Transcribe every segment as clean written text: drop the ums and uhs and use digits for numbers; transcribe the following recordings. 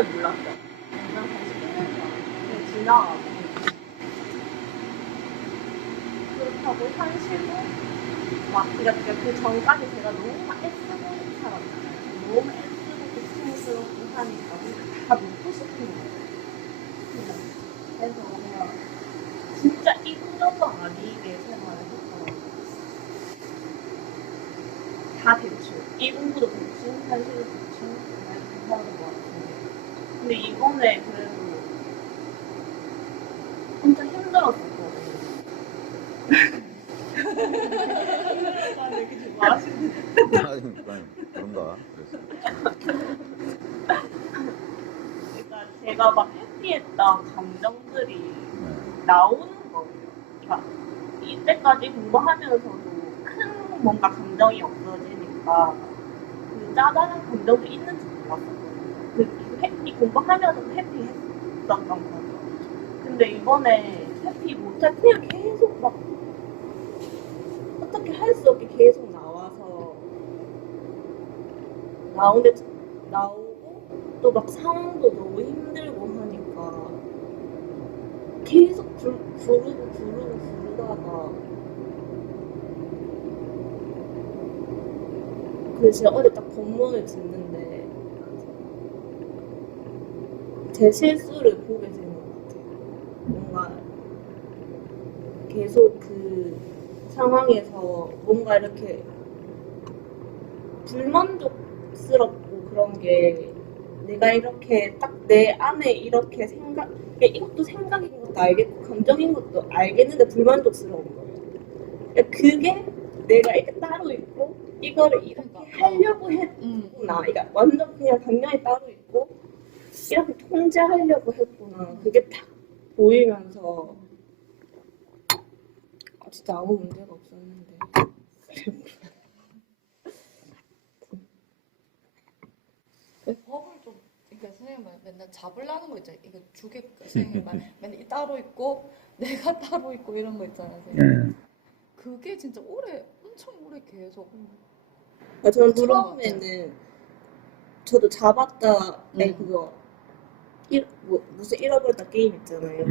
그때는 몰랐어. 그냥 다시 1년 전 지나가고 그렇다고 현실도 막 그러니까 그 전까지 제가 너무 애쓰고 살았잖아요. 너무 애쓰고 고통스럽고 하니까 다 놓고 싶은 거예요. 그래서 그냥 진짜 1년도 아니게 생활을 했더라고요. 다 대충. 이 공부도 대충, 현실도 대충, 정말 괜찮은 것 같은데. 근데 이번에 그래도 혼자 힘들었었거든요. 나 이렇게 좀 아쉽네. 아니, 그런가? 그래서. 그러니까 제가 막 해피했던 감정들이 네. 나오는 거예요. 그러니까 이때까지 공부하면서도 큰 뭔가 감정이 없어지니까 그 짜잘한 감정도 있는지 몰랐었거든요. 그 해피 공부하면서도 해피했었던 거죠. 근데 이번에 해피 못할 그냥 계속 막 어떻게 할 수 없게 계속 나와서 나오고 또 막 상황도 너무 힘들고 하니까 계속 부르다가 그래서 제가 어제 딱 본문을 듣는데 제 실수를 보게 되는 것 같아요. 뭔가 계속 그 상황에서 뭔가 이렇게 불만족스럽고 그런 게 내가 이렇게 딱 내 안에 이렇게 이것도 생각인 것도 알겠고 감정인 것도 알겠는데 불만족스러운 거예요. 그게 내가 이렇게 따로 있고 이거를 이렇게 하려고 했구나. 그러니까 완전 그냥 당연히 따로 있고 이렇게 통제하려고 했구나. 그게 딱 보이면서 진짜 아무 문제가 없었는데. 법을 좀 그러니까 선생님은 맨날 잡으려는 거 있잖아요. 이거 주객 선생님 맨날 따로 있고 내가 따로 있고 이런 거 있잖아요. 선생님. 네. 그게 진짜 엄청 오래 계속. 저는 그런 것 처음에는 저도 잡았다에 그거 무슨 잃어버렸다 게임 있잖아요.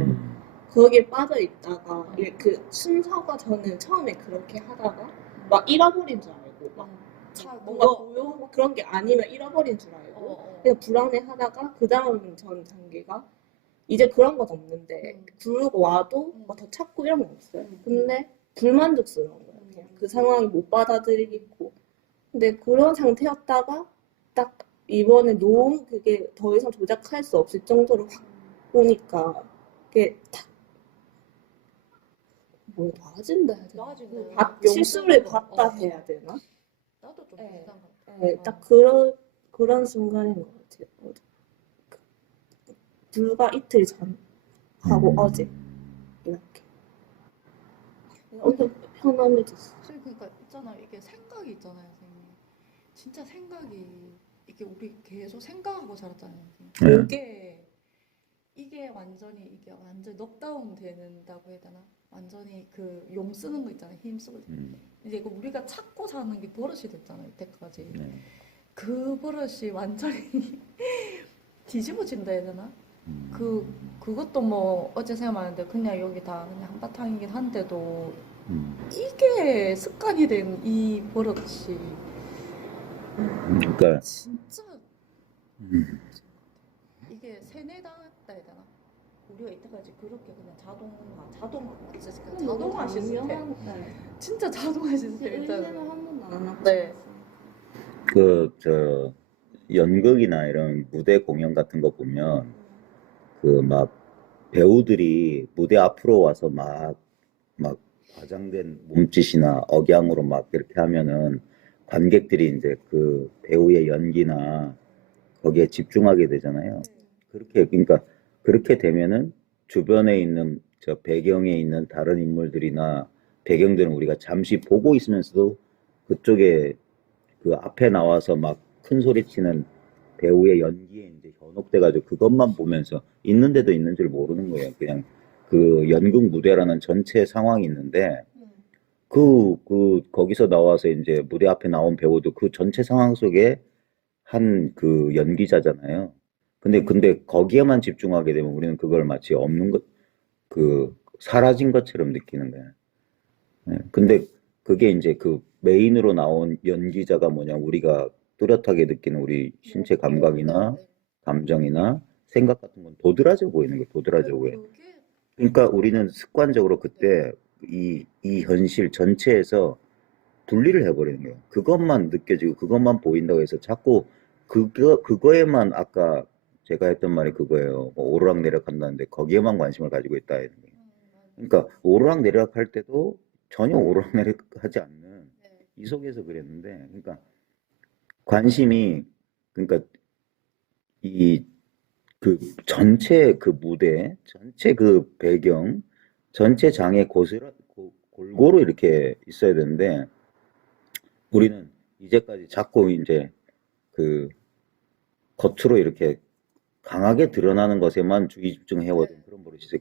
거기에 빠져 있다가 그 순서가 저는 처음에 그렇게 하다가 막 잃어버린 줄 알고 막 뭔가 고요하고 그런 게 아니면 잃어버린 줄 알고 그냥 불안해하다가 그 다음 전 단계가 이제 그런 건 없는데 부르고 와도 막 더 찾고 이런 건 없어요. 근데 불만족스러운 거예요. 그냥 그 상황이 못 받아들이겠고 근데 그런 상태였다가 딱 이번에 너무 그게 더 이상 조작할 수 없을 정도로 확 오니까 그게 딱 뭐 나아진다 해야 되나? 실수를 봤다 해야 되나? 나도 좀 비슷한 것 같아. 네, 딱 그런 순간인 것 같아요. 불과 이틀 전 하고 어제 이렇게 엄청 편안해졌어. 그러니까 있잖아 이게 생각이 있잖아요, 선생님. 진짜 생각이 이게 우리 계속 생각하고 살았잖아요. 선생님. 이게 완전히 넉다운 된다고 해야 되나? 완전히 그 용 쓰는 거 있잖아요. 힘 쓰고. 이제 이거 우리가 찾고 사는 게 버릇이 됐잖아요. 이때까지. 네. 그 버릇이 완전히 뒤집어진다 해야 되나? 그것도 뭐 어제 생각하는데 그냥 여기 다 그냥 한바탕이긴 한데도 이게 습관이 된 이 버릇이 그러니까 진짜 이게 세뇌당했다 해야 되나? 우리가 이때까지 그렇게 그냥 자동화 시스템 진짜 자동화 시스템 있잖아요. 한 번도 안 하고 네. 연극이나 이런 무대 공연 같은 거 보면 그 막 배우들이 무대 앞으로 와서 막 과장된 몸짓이나 억양으로 막 이렇게 하면은 관객들이 이제 그 배우의 연기나 거기에 집중하게 되잖아요. 그러니까 그렇게 되면은 주변에 있는 저 배경에 있는 다른 인물들이나 배경들은 우리가 잠시 보고 있으면서도 그쪽에 그 앞에 나와서 막 큰 소리 치는 배우의 연기에 이제 현혹돼가지고 그것만 보면서 있는데도 있는 줄 모르는 거예요. 그냥 그 연극 무대라는 전체 상황이 있는데 거기서 나와서 이제 무대 앞에 나온 배우도 그 전체 상황 속에 한 그 연기자잖아요. 근데 거기에만 집중하게 되면 우리는 그걸 마치 없는 것, 사라진 것처럼 느끼는 거야. 예, 근데 그게 이제 그 메인으로 나온 연기자가 뭐냐, 우리가 뚜렷하게 느끼는 우리 신체 감각이나 네. 감정이나 생각 같은 건 도드라져 보이는 거예요. 도드라져 보여. 그게 그러니까 우리는 습관적으로 그때 이 현실 전체에서 분리를 해버리는 거예요. 그것만 느껴지고 그것만 보인다고 해서 자꾸 그거에만 아까 제가 했던 말이 그거예요. 뭐 오르락내리락 한다는데 거기에만 관심을 가지고 있다. 이런 거예요. 그러니까 오르락내리락 할 때도 전혀 오르락내리락 하지 않는 네. 이 속에서 그랬는데, 그러니까 관심이, 그러니까 이 그 전체 그 무대, 전체 그 배경, 전체 장에 골고루 이렇게 있어야 되는데 우리는 이제까지 자꾸 이제 그 겉으로 이렇게 강하게 드러나는 것에만 주의 집중해오던 그런 버릇이 있어요.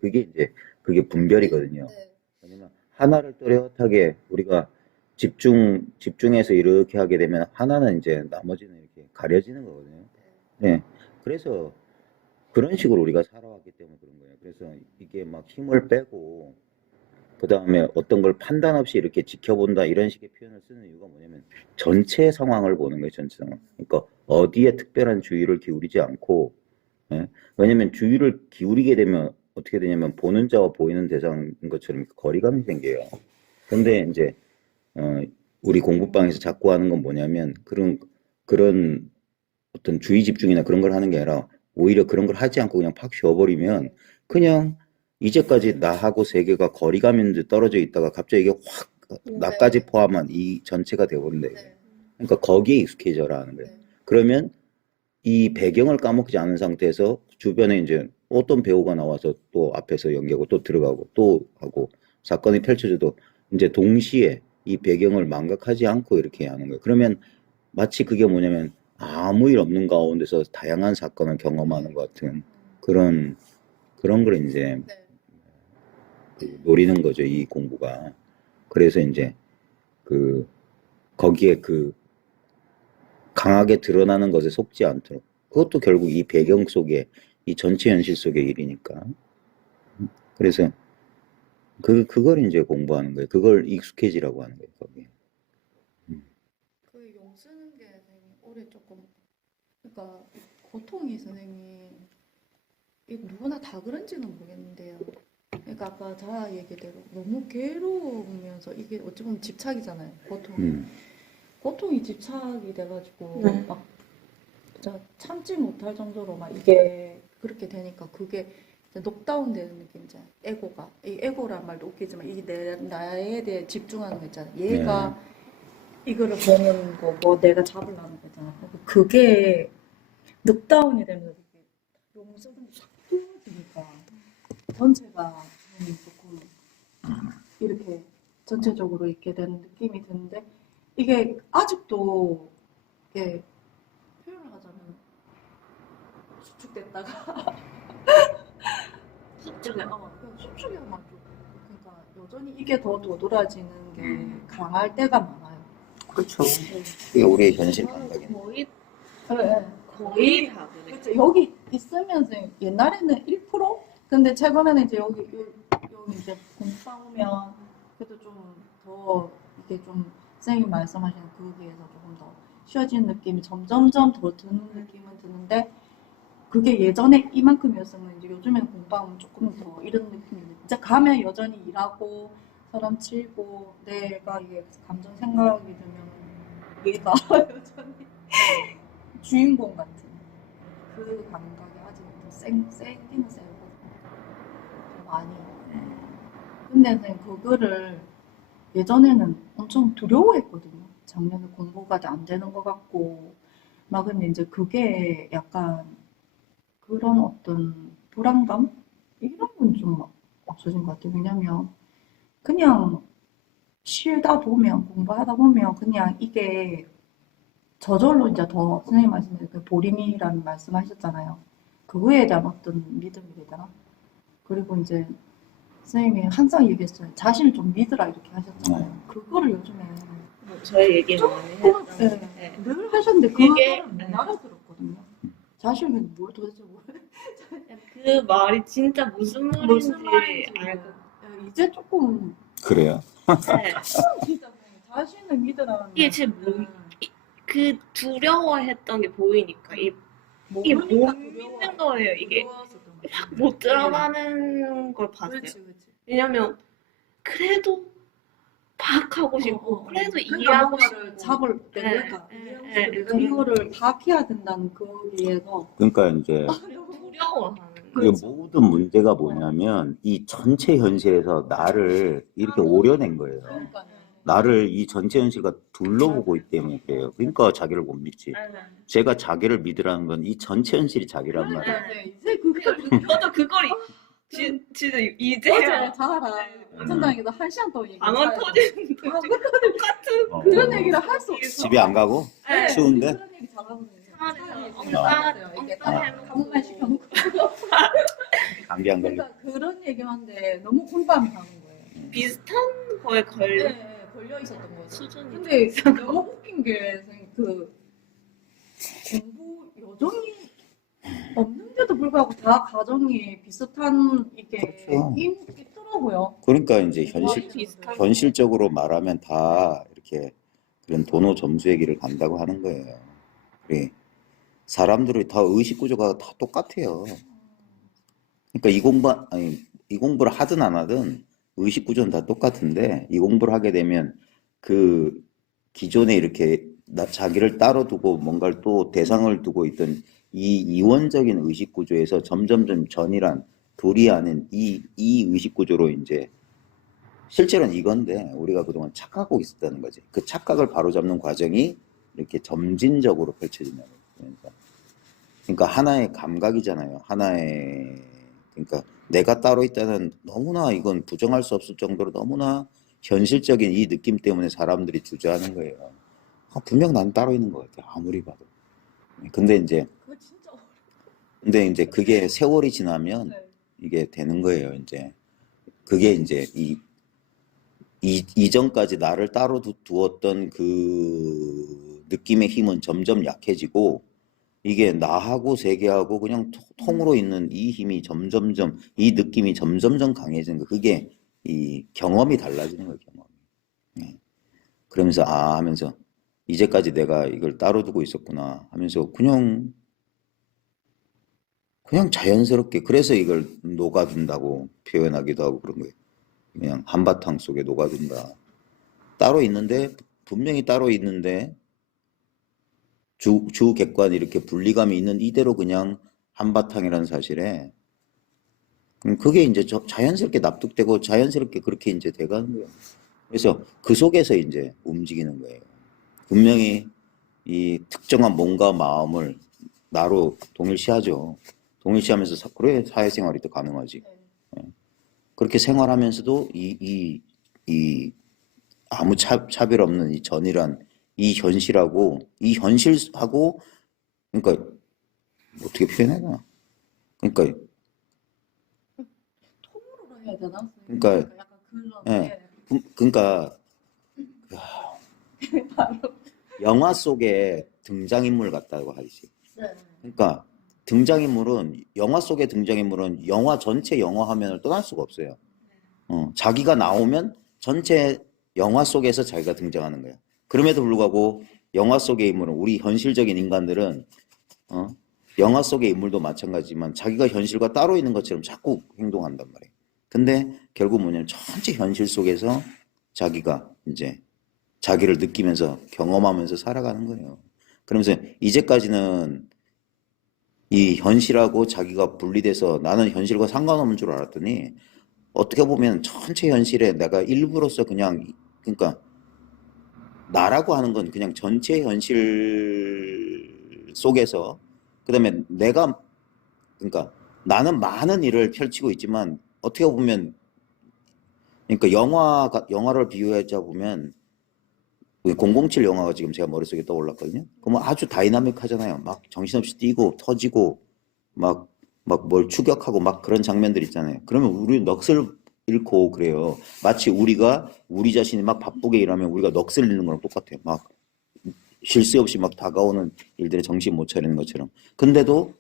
그게 분별이거든요. 네. 왜냐면 하나를 또렷하게 우리가 집중해서 이렇게 하게 되면 하나는 이제 나머지는 이렇게 가려지는 거거든요. 네. 그래서 그런 식으로 우리가 살아왔기 때문에 그런 거예요. 그래서 이게 막 힘을 빼고 그 다음에 어떤 걸 판단 없이 이렇게 지켜본다 이런 식의 표현을 쓰는 이유가 뭐냐면 전체 상황을 보는 거예요. 전체 상황. 그러니까 어디에 특별한 주의를 기울이지 않고, 예? 왜냐면 주의를 기울이게 되면 어떻게 되냐면 보는 자와 보이는 대상인 것처럼 거리감이 생겨요. 근데 이제 우리 공부방에서 자꾸 하는 건 뭐냐면 그런 어떤 주의 집중이나 그런 걸 하는 게 아니라 오히려 그런 걸 하지 않고 그냥 팍 쉬어버리면 그냥 이제까지 나하고 세계가 거리감이 있는데 떨어져 있다가 갑자기 이게 확 나까지 포함한 이 전체가 되어버린다. 이거예요. 네. 그러니까 거기에 익숙해져라 하는 거예요. 네. 그러면 이 배경을 까먹지 않은 상태에서 주변에 이제 어떤 배우가 나와서 또 앞에서 연기하고 또 들어가고 또 하고 사건이 펼쳐져도 이제 동시에 이 배경을 망각하지 않고 이렇게 하는 거예요. 그러면 마치 그게 뭐냐면 아무 일 없는 가운데서 다양한 사건을 경험하는 것 같은 그런 걸 이제 네. 노리는 거죠, 이 공부가. 그래서 이제 거기에 강하게 드러나는 것에 속지 않도록. 그것도 결국 이 배경 속에, 이 전체 현실 속의 일이니까. 그래서 그걸 이제 공부하는 거예요. 그걸 익숙해지라고 하는 거예요, 거기에. 그 용 쓰는 게 선생님 올해 조금 그러니까 고통이 선생님 이거 누구나 다 그런지는 모르겠는데요. 그러니까 아까 자아 얘기대로 너무 괴로우면서 이게 어찌 보면 집착이잖아요. 고통이 집착이 돼가지고 네. 막 진짜 참지 못할 정도로 막 이게 그렇게 되니까 그게 이제 녹다운 되는 느낌이잖아요. 에고가 이 에고란 말도 웃기지만 이게 나에 대해 집중하는 거 있잖아요. 얘가 이거를 보는 거고 내가 잡으려는 거잖아. 그게 넉다운이 되면서 용서는 싹 뚫어지니까 전체가 조금 이렇게 전체적으로 있게 되는 느낌이 드는데 이게 아직도 이게 표현을 하자면 수축됐다가 수축이야만 좀 그러니까 여전히 이게 더 도드라지는 게 강할 때가 많아요. 그렇죠. 네. 이게 우리의 현실 감각이에요. 거의 네. 거의 다 그래. 그치, 여기 있으면서 옛날에는 1%? 근데 최근에는 이제 여기 이제 공사 오면 그래도 좀 더 이게 좀 선생님 말씀하시는 거기에서 조금 더 쉬워지는 느낌이 점점점 더 드는 느낌은 드는데 그게 예전에 이만큼이었으면 이제 요즘에는 공부하면 조금 더 이런 느낌이 이제 가면 여전히 일하고 사람 치고 내가 이게 감정 생각이 들면 얘가 여전히 주인공 같은 그 감각이 아직 더 세기는 세거든요. 좀 많이. 근데 선생님 그거를 예전에는 엄청 두려워했거든요. 작년에 공부가 안 되는 것 같고 막 근데 이제 그게 약간 그런 어떤 불안감 이런 건 좀 없어진 것 같아요. 왜냐면 그냥 쉬다 보면 공부하다 보면 그냥 이게 저절로 이제 더 선생님 말씀에 그 보림이라는 말씀하셨잖아요. 그거에 대한 어떤 믿음이 되더라. 그리고 이제 선생님이 항상 얘기했어요. 자신을 좀 믿으라 이렇게 하셨잖아요. 그거를 요즘에 저희 얘기 많이 조금 했잖아요. 네. 늘 하셨는데 그게- 그거를 못 알아들었거든요. 자신은 뭘 도대체 뭘 그 말이 진짜 무슨 말인지 무슨 말인지 알고. 이제 조금 그래요? 네. 진짜 자신을 믿으라는 이게 제 몸- 그 두려워했던 게 보이니까 이게 모르니까 못 믿는 거예요. 이게 두려웠었던 거지. 못 들어가는 걸 봤어요. 그렇지 그렇지. 왜냐면 그래도 파악하고 싶고 그래도 그러니까 이해하고 뭔가를 싶고 잡을 때 네, 그러니까 네, 이해하고 네, 싶고 내가 이거를 파악해야 된다는 거기에서 그러니까 이제 두려워하는 이게 그렇죠. 모든 문제가 뭐냐면 이 전체 현실에서 나를 이렇게 오려낸 거예요. 그러니까 나를 이 전체 현실과 둘러보고 있기 때문에 그래요. 그러니까 자기를 못 믿지. 제가 자기를 믿으라는 건 이 전체 현실이 자기란 말이에요. 그러니까 이제 그거 저도 그걸 진짜 어제 이제야 자라 천장에서 1시간 동안 방언 터지는 똑같은 어. 그런 얘기를 할 수 없어. 집에 안 가고 네. 추운데 그런 얘기 잘하거든요. 차라리 차라리 가문만 시켜놓고 감기 안 걸려. 그러니까 그런 얘기하는데 너무 공감이 가는 거예요. 비슷한 거에 걸려 네, 걸려 있었던 거죠. 수준이 근데 너무 웃긴 게 선생님, 그 공부 요정이 없는데도 불구하고 다 가정이 비슷한 이게 그렇죠. 있더라고요. 그러니까 이제 비슷한 현실적으로 말하면 다 이렇게 그런 도노 점수 얘기를 간다고 하는 거예요. 그래. 사람들이 다 의식 구조가 다 똑같아요. 그러니까 이 공부를 하든 안 하든 의식 구조는 다 똑같은데 이 공부를 하게 되면 그 기존에 이렇게 자기를 따로 두고 뭔가를 또 대상을 두고 있던 이 이원적인 의식 구조에서 점점점 전이란 도리 아닌 이 의식 구조로 이제 실제로는 이건데 우리가 그동안 착각하고 있었다는 거지. 그 착각을 바로잡는 과정이 이렇게 점진적으로 펼쳐진다는 거예요. 그러니까 하나의 감각이잖아요. 그러니까 내가 따로 있다는 너무나 이건 부정할 수 없을 정도로 너무나 현실적인 이 느낌 때문에 사람들이 주저하는 거예요. 분명 난 따로 있는 것 같아. 아무리 봐도. 근데 그거 진짜 이제 그게 세월이 지나면 어려워요. 이게 되는 거예요. 이제 그게 이제 이전까지 나를 따로 두었던 그 느낌의 힘은 점점 약해지고 이게 나하고 세계하고 그냥 통으로 있는 이 힘이 점점점 이 느낌이 점점점 강해지는 거. 그게 이 경험이 달라지는 거예요. 경험이. 네. 그러면서 하면서 이제까지 내가 이걸 따로 두고 있었구나 하면서 그냥 자연스럽게 그래서 이걸 녹아든다고 표현하기도 하고 그런 거예요. 그냥 한바탕 속에 녹아든다. 따로 있는데 분명히 따로 있는데 주 객관 이렇게 분리감이 있는 이대로 그냥 한바탕이라는 사실에 그게 이제 자연스럽게 납득되고 자연스럽게 그렇게 이제 돼가는 거예요. 그래서 그 속에서 이제 움직이는 거예요. 분명히 이 특정한 몸과 마음을 나로 동일시하죠. 동일시하면서 그래 사회생활이 또 가능하지. 그렇게 생활하면서도 이 아무 차별 없는 이 전이란 이 현실하고 이 현실하고 그러니까 어떻게 표현하나? 그러니까 통으로 해야 되나? 그러니까, 약간 그런 예. 그러니까 영화 속에 등장인물 같다고 하지. 네. 그러니까 영화 속의 등장인물은 영화 전체 영화 화면을 떠날 수가 없어요. 자기가 나오면 전체 영화 속에서 자기가 등장하는 거야. 그럼에도 불구하고 영화 속의 인물은 우리 현실적인 인간들은 영화 속의 인물도 마찬가지지만 자기가 현실과 따로 있는 것처럼 자꾸 행동한단 말이에요. 근데 결국 뭐냐면 전체 현실 속에서 자기가 이제 자기를 느끼면서 경험하면서 살아가는 거예요. 그러면서 이제까지는 이 현실하고 자기가 분리돼서 나는 현실과 상관없는 줄 알았더니 어떻게 보면 전체 현실에 내가 일부로서 그러니까 나라고 하는 건 그냥 전체 현실 속에서 그다음에 그러니까 나는 많은 일을 펼치고 있지만 어떻게 보면 그러니까 영화를 비유하자 보면 007 영화가 지금 제가 머릿속에 떠올랐거든요. 그러면 아주 다이나믹하잖아요. 막 정신없이 뛰고 터지고 막 뭘 추격하고 막 그런 장면들 있잖아요. 그러면 우리 넋을 잃고 그래요. 마치 우리 자신이 막 바쁘게 일하면 우리가 넋을 잃는 거랑 똑같아요. 막 쉴 새 없이 막 다가오는 일들에 정신 못 차리는 것처럼. 근데도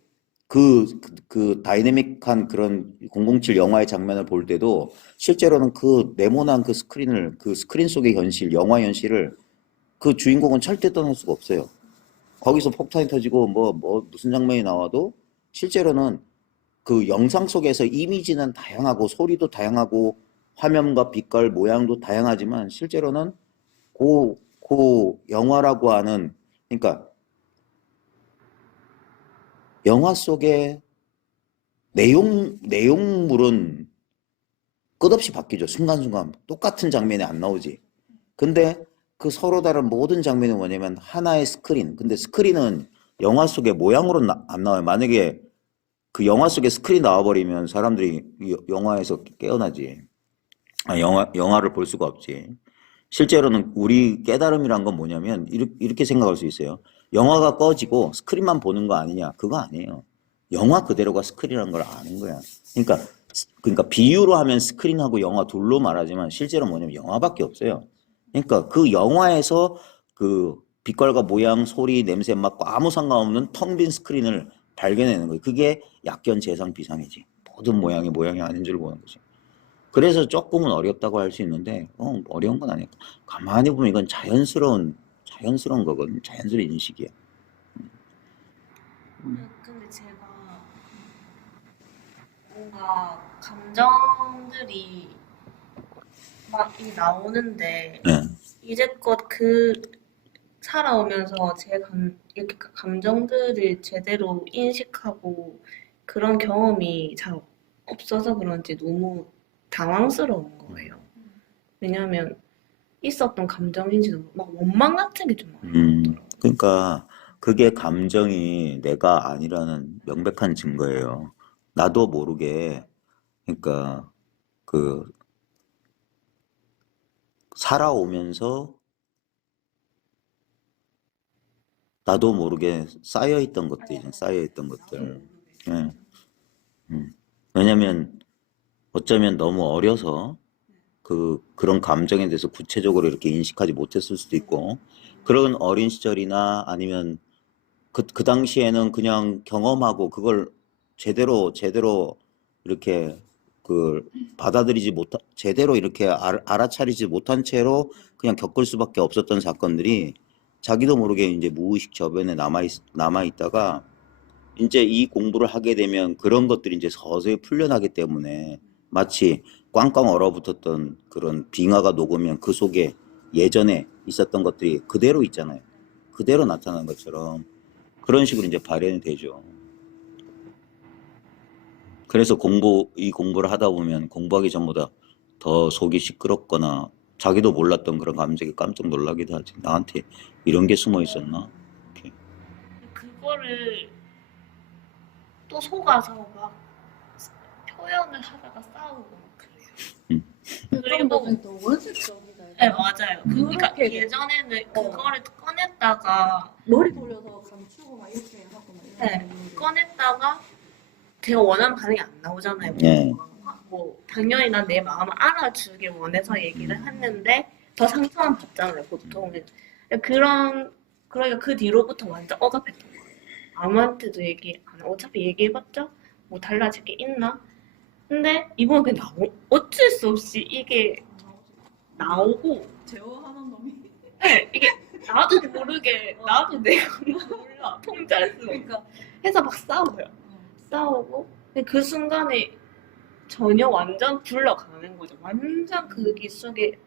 그 다이내믹한 그런 007 영화의 장면을 볼 때도 실제로는 그 네모난 그 스크린을, 그 스크린 속의 현실, 영화 현실을 그 주인공은 절대 떠날 수가 없어요. 거기서 폭탄이 터지고 뭐 무슨 장면이 나와도 실제로는 그 영상 속에서 이미지는 다양하고 소리도 다양하고 화면과 빛깔 모양도 다양하지만 실제로는 그 영화라고 하는, 그러니까 영화 속의 내용물은 끝없이 바뀌죠. 순간순간 똑같은 장면이 안 나오지. 근데 그 서로 다른 모든 장면은 뭐냐면 하나의 스크린. 근데 스크린은 영화 속의 모양으로 안 나와요. 만약에 그 영화 속에 스크린 나와버리면 사람들이 영화에서 깨어나지. 영화를 볼 수가 없지. 실제로는 우리 깨달음이란 건 뭐냐면 이렇게 생각할 수 있어요. 영화가 꺼지고 스크린만 보는 거 아니냐? 그거 아니에요. 영화 그대로가 스크린이라는 걸 아는 거야. 그러니까 비유로 하면 스크린하고 영화 둘로 말하지만 실제로 뭐냐면 영화밖에 없어요. 그러니까 그 영화에서 그 빛깔과 모양, 소리, 냄새, 맛과 아무 상관없는 텅 빈 스크린을 발견해내는 거예요. 그게 약견, 재상, 비상이지. 모든 모양이 아닌 줄 보는 거지. 그래서 조금은 어렵다고 할 수 있는데 어려운 건 아니야. 가만히 보면 이건 자연스러운 거거든. 자연스러운 인식이야. 근데 제가 뭔가 감정들이 막 나오는데 네. 이제껏 살아오면서 이렇게 감정들을 제대로 인식하고 그런 경험이 잘 없어서 그런지 너무 당황스러운 거예요. 왜냐하면 있었던 감정인지도 막 원망 같은 게 좀 많이 그러니까 그게 감정이 내가 아니라는 명백한 증거예요. 나도 모르게, 그러니까 그 살아오면서 나도 모르게 쌓여있던 것들. 예. 왜냐면 어쩌면 너무 어려서 그런 감정에 대해서 구체적으로 이렇게 인식하지 못했을 수도 있고, 그런 어린 시절이나 아니면 그 당시에는 그냥 경험하고 그걸 제대로 이렇게 받아들이지 제대로 이렇게 알아차리지 못한 채로 그냥 겪을 수밖에 없었던 사건들이 자기도 모르게 이제 무의식 저변에 남아 있다가 이제 이 공부를 하게 되면 그런 것들이 이제 서서히 풀려나기 때문에 마치 꽝꽝 얼어붙었던 그런 빙하가 녹으면 그 속에 예전에 있었던 것들이 그대로 있잖아요. 그대로 나타나는 것처럼 그런 식으로 이제 발현이 되죠. 그래서 이 공부를 하다 보면 공부하기 전보다 더 속이 시끄럽거나 자기도 몰랐던 그런 감정에 깜짝 놀라기도 하지. 나한테 이런 게 숨어 있었나? 이렇게. 그거를 또 속아서 막 표현을 하다가 싸우고 막 그래요. 그리고 또 원색적이다. 네, 맞아요. 그러니까 그렇게 예전에는 그거를 꺼냈다가 머리 돌려서 감추고 막 이렇게 하고 막 이런 네, 경우도 꺼냈다가 제가 원하는 반응이 안 나오잖아요. 네. 뭐 당연히 난 내 마음을 알아주길 원해서 얘기를 했는데 더 상처만 받잖아요. 보통은 그러니까 그 뒤로부터 완전 억압했던 거예요. 아무한테도 얘기 안 하고 어차피 얘기해봤자 뭐 달라질 게 있나? 근데 이번엔 그냥 어쩔 수 없이 이게 나오고 제어하는 놈이 네, 이게 나도 모르게 나도 내가 몰라 통제할 수 없으니까 해서 막 싸우고 근데 그 순간에 전혀 완전 굴러가는 거죠. 완전 그 속에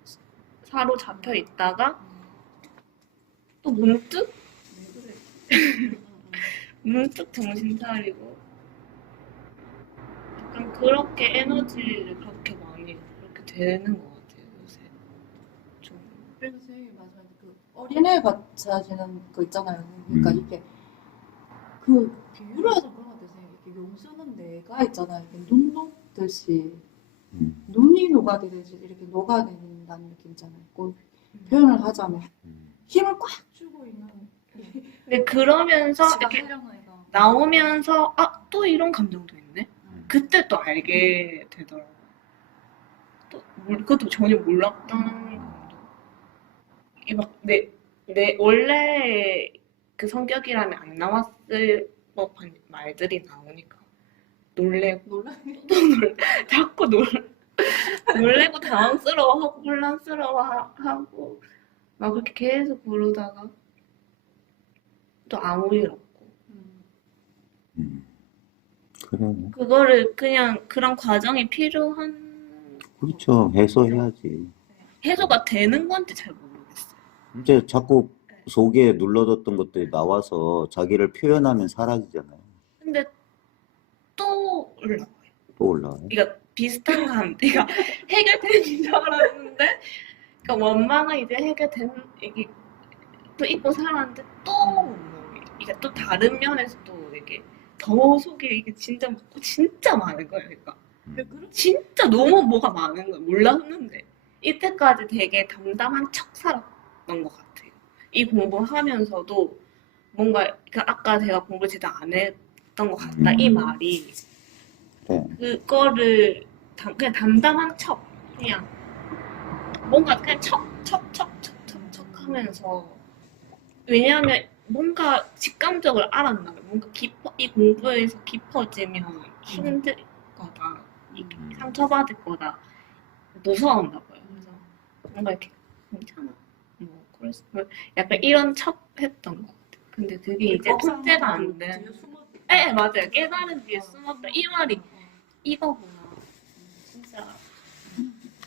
사로잡혀 있다가 또 문득 정신 차리고 약간 그렇게 에너지를 그렇게 많이 그렇게 되는 것 같아요 요새. 좀 그래서 선생님이 말씀하신 그 어린애 같아지는 거 있잖아요. 그러니까 이게 그 비유로 해서 그런 것 같아요. 이렇게 용수는 내가 있잖아요. 이렇게 눈 녹듯이 눈이 녹아들듯이 이렇게 녹아내린다는 느낌 있잖아요. 그 표현을 하자면 힘을 꽉 주고 있는 근데 그러면서 지가 이렇게 하려는 애가 나오면서 또 이런 감정도 있네. 그때 또 알게 되더라고요. 또 그것도 전혀 몰랐던 감정. 이게 막 내 원래 그 성격이라면 안 나왔을 법한 말들이 나오니까 놀래고 놀라. 자꾸 놀래고 당황스러워하고 혼란스러워하고 막 그렇게 계속 부르다가 또 아무 일 없고 음. 그래. 그거를 그냥 그런 과정이 필요한 그렇죠. 해소해야지. 해소가 되는 건지 잘 모르겠어요. 이제 자꾸 속에 눌러뒀던 것들이 나와서 자기를 표현하면 사라지잖아요. 근데 또 올라와요. 또 올라와요. 그러니까 비슷한 감대가 해결되는 줄 알았는데 그러니까 원망은 이제 해결되는 이게 또 잊고 살았는데 또 이게 또 다른 면에서 또 이게 더 속에 이게 진짜 많은 거예요. 그러니까 진짜 너무 뭐가 많은 거예요. 몰랐는데 이때까지 되게 담담한 척 살았던 것 같아요. 이 공부하면서도 뭔가 그 아까 제가 공부 제대로 안 했던 것 같다 이 말이 네. 그거를 그냥 담담한 척 그냥 뭔가 그냥 척 하면서 왜냐하면 뭔가 직감적으로 알았나 봐요. 뭔가 이 공부에서 깊어지면 힘들 거다, 상처받을 거다, 무서웠나 봐요. 그래서 뭔가 이렇게 괜찮아, 뭐 그래서 약간 이런 척 했던 것 같아요. 근데 그게 이제 통제가 안 돼. 네, 맞아요. 깨달은 뒤에 숨었다. 이 말이 이거구나. 진짜.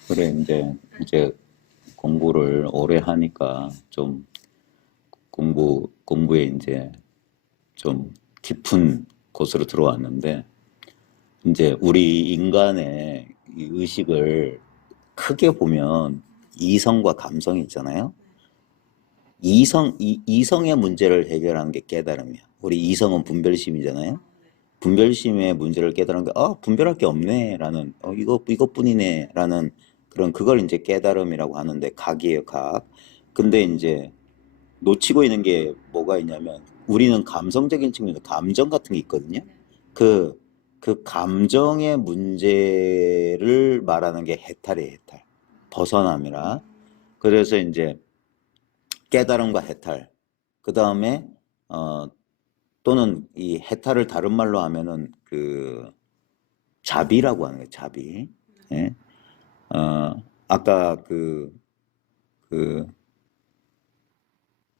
그래, 이제 공부를 오래 하니까 좀 공부에 이제 좀 깊은 곳으로 들어왔는데, 이제 우리 인간의 이 의식을 크게 보면 이성과 감성이 있잖아요. 이성의 문제를 해결하는 게 깨달음이야. 우리 이성은 분별심이잖아요. 분별심의 문제를 깨달은 게, 분별할 게 없네, 라는, 이것뿐이네, 라는 그걸 이제 깨달음이라고 하는데, 각이에요, 각. 근데 이제 놓치고 있는 게 뭐가 있냐면, 우리는 감성적인 측면에서 감정 같은 게 있거든요. 그 감정의 문제를 말하는 게 해탈이에요, 해탈. 벗어남이라. 그래서 이제 깨달음과 해탈. 그 다음에, 또는 이 해탈을 다른 말로 하면은 자비라고 하는 거예요, 자비. 예? 아까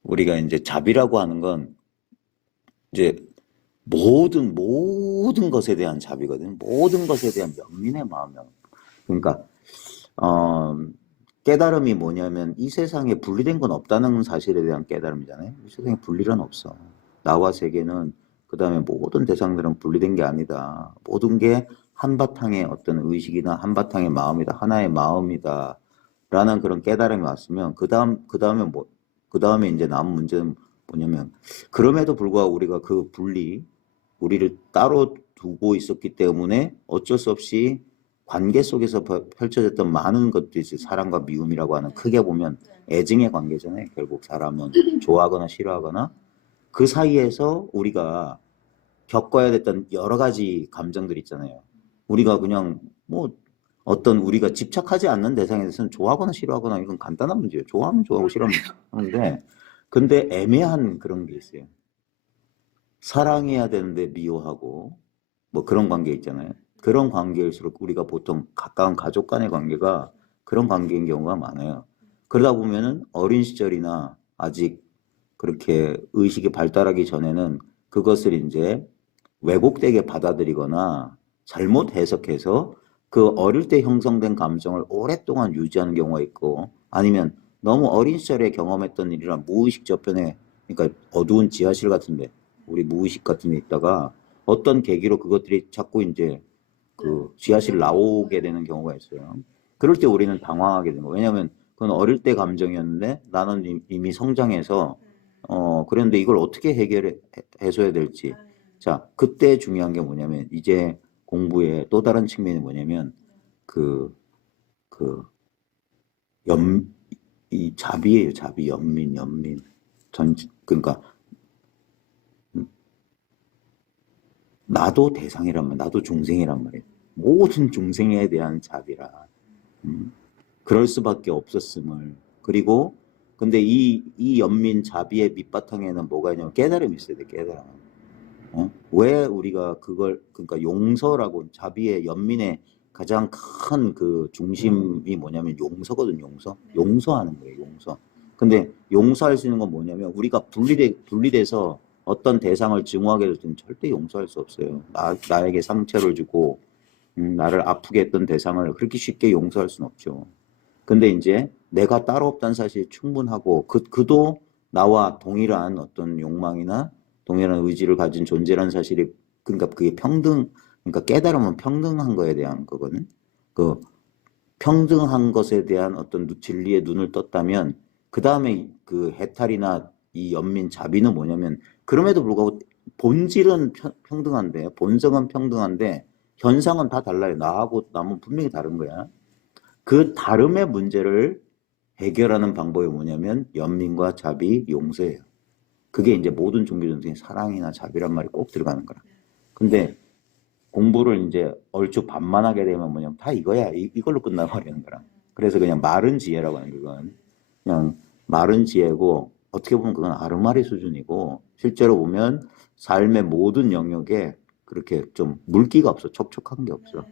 우리가 이제 자비라고 하는 건 이제 모든 것에 대한 자비거든요. 모든 것에 대한 연민의 마음이요. 그러니까, 깨달음이 뭐냐면 이 세상에 분리된 건 없다는 사실에 대한 깨달음이잖아요. 이 세상에 분리란 없어. 나와 세계는 그 다음에 모든 대상들은 분리된 게 아니다. 모든 게 한바탕의 어떤 의식이나 한바탕의 마음이다. 하나의 마음이다. 라는 그런 깨달음이 왔으면 그 다음에 이제 남은 문제는 뭐냐면 그럼에도 불구하고 우리가 그 우리를 따로 두고 있었기 때문에 어쩔 수 없이 관계 속에서 펼쳐졌던 많은 것들이 있어요. 사랑과 미움이라고 하는 크게 보면 애증의 관계잖아요. 결국 사람은 좋아하거나 싫어하거나 그 사이에서 우리가 겪어야 됐던 여러 가지 감정들 있잖아요. 우리가 그냥 우리가 집착하지 않는 대상에 대해서는 좋아하거나 싫어하거나 이건 간단한 문제예요. 좋아하면 좋아하고 싫어하면 하는데 근데 애매한 그런 게 있어요. 사랑해야 되는데 미워하고 뭐 그런 관계 있잖아요. 그런 관계일수록 우리가 보통 가까운 가족 간의 관계가 그런 관계인 경우가 많아요. 그러다 보면은 어린 시절이나 아직 그렇게 의식이 발달하기 전에는 그것을 이제 왜곡되게 받아들이거나 잘못 해석해서 그 어릴 때 형성된 감정을 오랫동안 유지하는 경우가 있고 아니면 너무 어린 시절에 경험했던 일이란 무의식 저편에 그러니까 어두운 지하실 같은데 우리 무의식 같은 데 있다가 어떤 계기로 그것들이 자꾸 이제 그 지하실 나오게 되는 경우가 있어요. 그럴 때 우리는 당황하게 되는 거예요. 왜냐하면 그건 어릴 때 감정이었는데 나는 이미 성장해서 그런데 이걸 어떻게 해소해야 될지. 자, 그때 중요한 게 뭐냐면 이제 공부의 또 다른 측면이 뭐냐면 이 자비예요. 자비, 연민. 그러니까 나도 대상이란 말, 나도 중생이란 말이에요. 모든 중생에 대한 자비라. 그럴 수밖에 없었음을. 그리고 근데 이 연민 자비의 밑바탕에는 뭐가 있냐면 깨달음이 있어야 돼, 깨달음. 왜 우리가 그러니까 용서라고, 자비의 연민의 가장 큰 그 중심이 뭐냐면 용서거든, 용서. 용서하는 거예요, 용서. 근데 용서할 수 있는 건 뭐냐면 우리가 분리돼서 어떤 대상을 증오하게 될 때는 절대 용서할 수 없어요. 나에게 상처를 주고, 나를 아프게 했던 대상을 그렇게 쉽게 용서할 수는 없죠. 근데 이제 내가 따로 없다는 사실이 충분하고, 그도 나와 동일한 어떤 욕망이나 동일한 의지를 가진 존재라는 사실이, 그러니까 그게 그러니까 깨달으면 평등한 거에 대한 거거든. 그 평등한 것에 대한 어떤 진리의 눈을 떴다면, 그 다음에 그 해탈이나 이 연민 자비는 뭐냐면, 그럼에도 불구하고 본질은 평등한데, 본성은 평등한데, 현상은 다 달라요. 나하고 남은 분명히 다른 거야. 그 다름의 문제를 해결하는 방법이 뭐냐면 연민과 자비, 용서예요. 그게 이제 모든 종교 전쟁에 사랑이나 자비란 말이 꼭 들어가는 거라. 근데 공부를 이제 얼추 반만하게 되면 뭐냐면 다 이거야. 이걸로 끝나버리는 거라. 그래서 그냥 마른 지혜라고 하는 그건 그냥 마른 지혜고, 어떻게 보면 그건 아르마리 수준이고, 실제로 보면 삶의 모든 영역에 그렇게 좀 물기가 없어. 촉촉한 게 없어.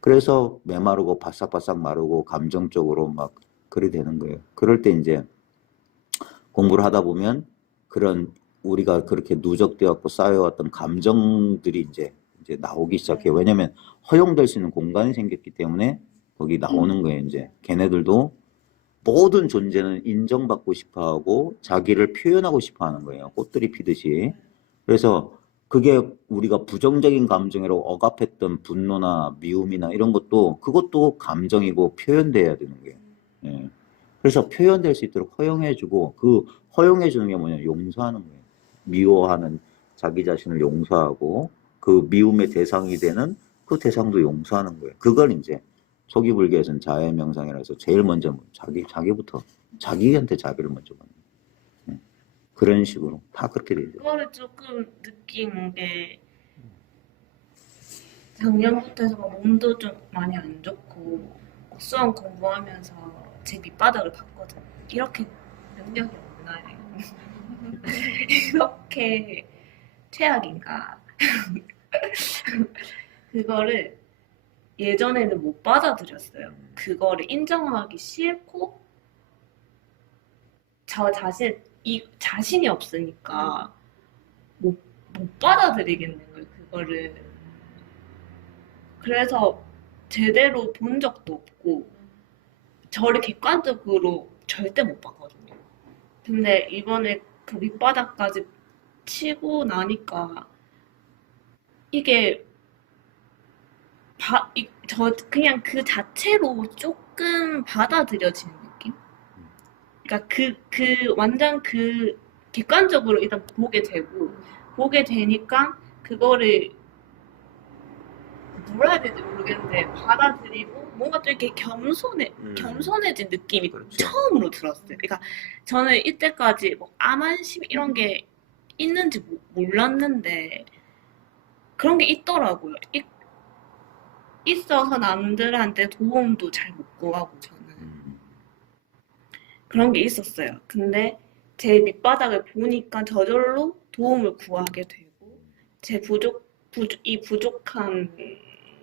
그래서 메마르고 바싹바싹 마르고 감정적으로 막 그리 되는 거예요. 그럴 때 이제 공부를 하다 보면 그런 우리가 그렇게 누적되었고 쌓여왔던 감정들이 이제 나오기 시작해요. 왜냐면 허용될 수 있는 공간이 생겼기 때문에 거기 나오는 거예요. 이제 걔네들도 모든 존재는 인정받고 싶어하고 자기를 표현하고 싶어하는 거예요. 꽃들이 피듯이. 그래서 그게 우리가 부정적인 감정으로 억압했던 분노나 미움이나 이런 것도, 그것도 감정이고 표현돼야 되는 거예요. 예. 그래서 표현될 수 있도록 허용해주고, 그 허용해주는 게 뭐냐, 용서하는 거예요. 미워하는 자기 자신을 용서하고, 그 미움의 대상이 되는 그 대상도 용서하는 거예요. 그걸 이제 초기 불교에서는 자해 명상이라 해서 제일 먼저 자기부터 자기한테 자비를 먼저 받는 거예요. 그런 식으로 다 그렇게 되죠. 그거를 조금 느낀 게, 작년부터 해서 몸도 좀 많이 안 좋고 수험 공부하면서 제 밑바닥을 봤거든요. 이렇게 능력이 없나요? 이렇게 최악인가? 그거를 예전에는 못 받아들였어요. 그거를 인정하기 싫고 저 자신이 없으니까 못 받아들이겠는 거예요, 그거를. 그래서 제대로 본 적도 없고 저를 객관적으로 절대 못 봤거든요. 근데 이번에 그 밑바닥까지 치고 나니까 이게 그냥 그 자체로 조금 받아들여지는 느낌? 그러니까 완전 객관적으로 일단 보게 되니까 그거를 뭐라 해야 될지 모르겠는데 받아들이고 뭔가 좀 이렇게 겸손해진 느낌이 그렇죠. 처음으로 들었어요. 그러니까 저는 이때까지 뭐 암안심 이런 게 있는지 몰랐는데 그런 게 있더라고요. 있어서 남들한테 도움도 잘 못 구하고 저는 그런 게 있었어요. 근데 제 밑바닥을 보니까 저절로 도움을 구하게 되고 제 부족한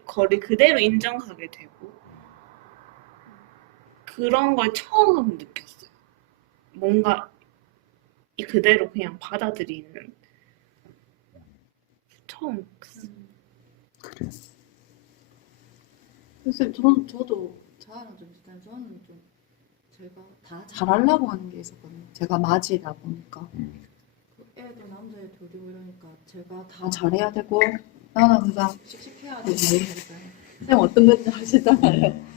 거를 그대로 인정하게 되고 그런 걸 처음 느꼈어요. 뭔가 그대로 그냥 받아들이는 처음 느꼈어요. 그래. 선생님, 저도 자아랑 좀 비슷한, 저는 좀 제가 다 잘하려고 하는 게 있었거든요. 제가 맞이다 보니까. 그 애도 남자애 둘이고 이러니까 제가 다 잘해야 되고 나는 항상 씩씩해야 되고 이런 거 있잖아요. 선생님 어떤 건지 아시잖아요.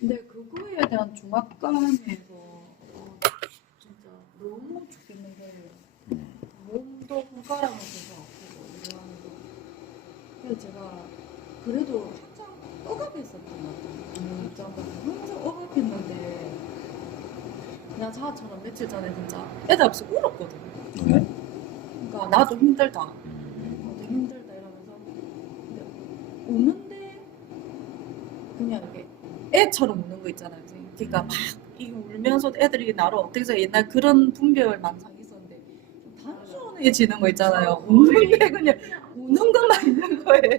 근데 그거에 대한 중압감에서 진짜 너무 죽겠는 거예요. 몸도 손가락은 계속 아프고 이러는 거. 그래서 제가 그래도 항상 억압했었던 것 같아요. 항상 억압했는데 그냥 자아처럼 며칠 전에 진짜 애들 없이 울었거든요. 네? 그러니까 나도 힘들다. 나도 힘들다 이러면서 근데 우는데 그냥 이렇게 애처럼 우는 거 있잖아요. 그러니까 막 이 울면서 애들이 나를 어떻게 해서 옛날 그런 분별 망상이 있었는데 단순해지는 거 있잖아요. 우는데 그냥 우는 것만 있는 거예요.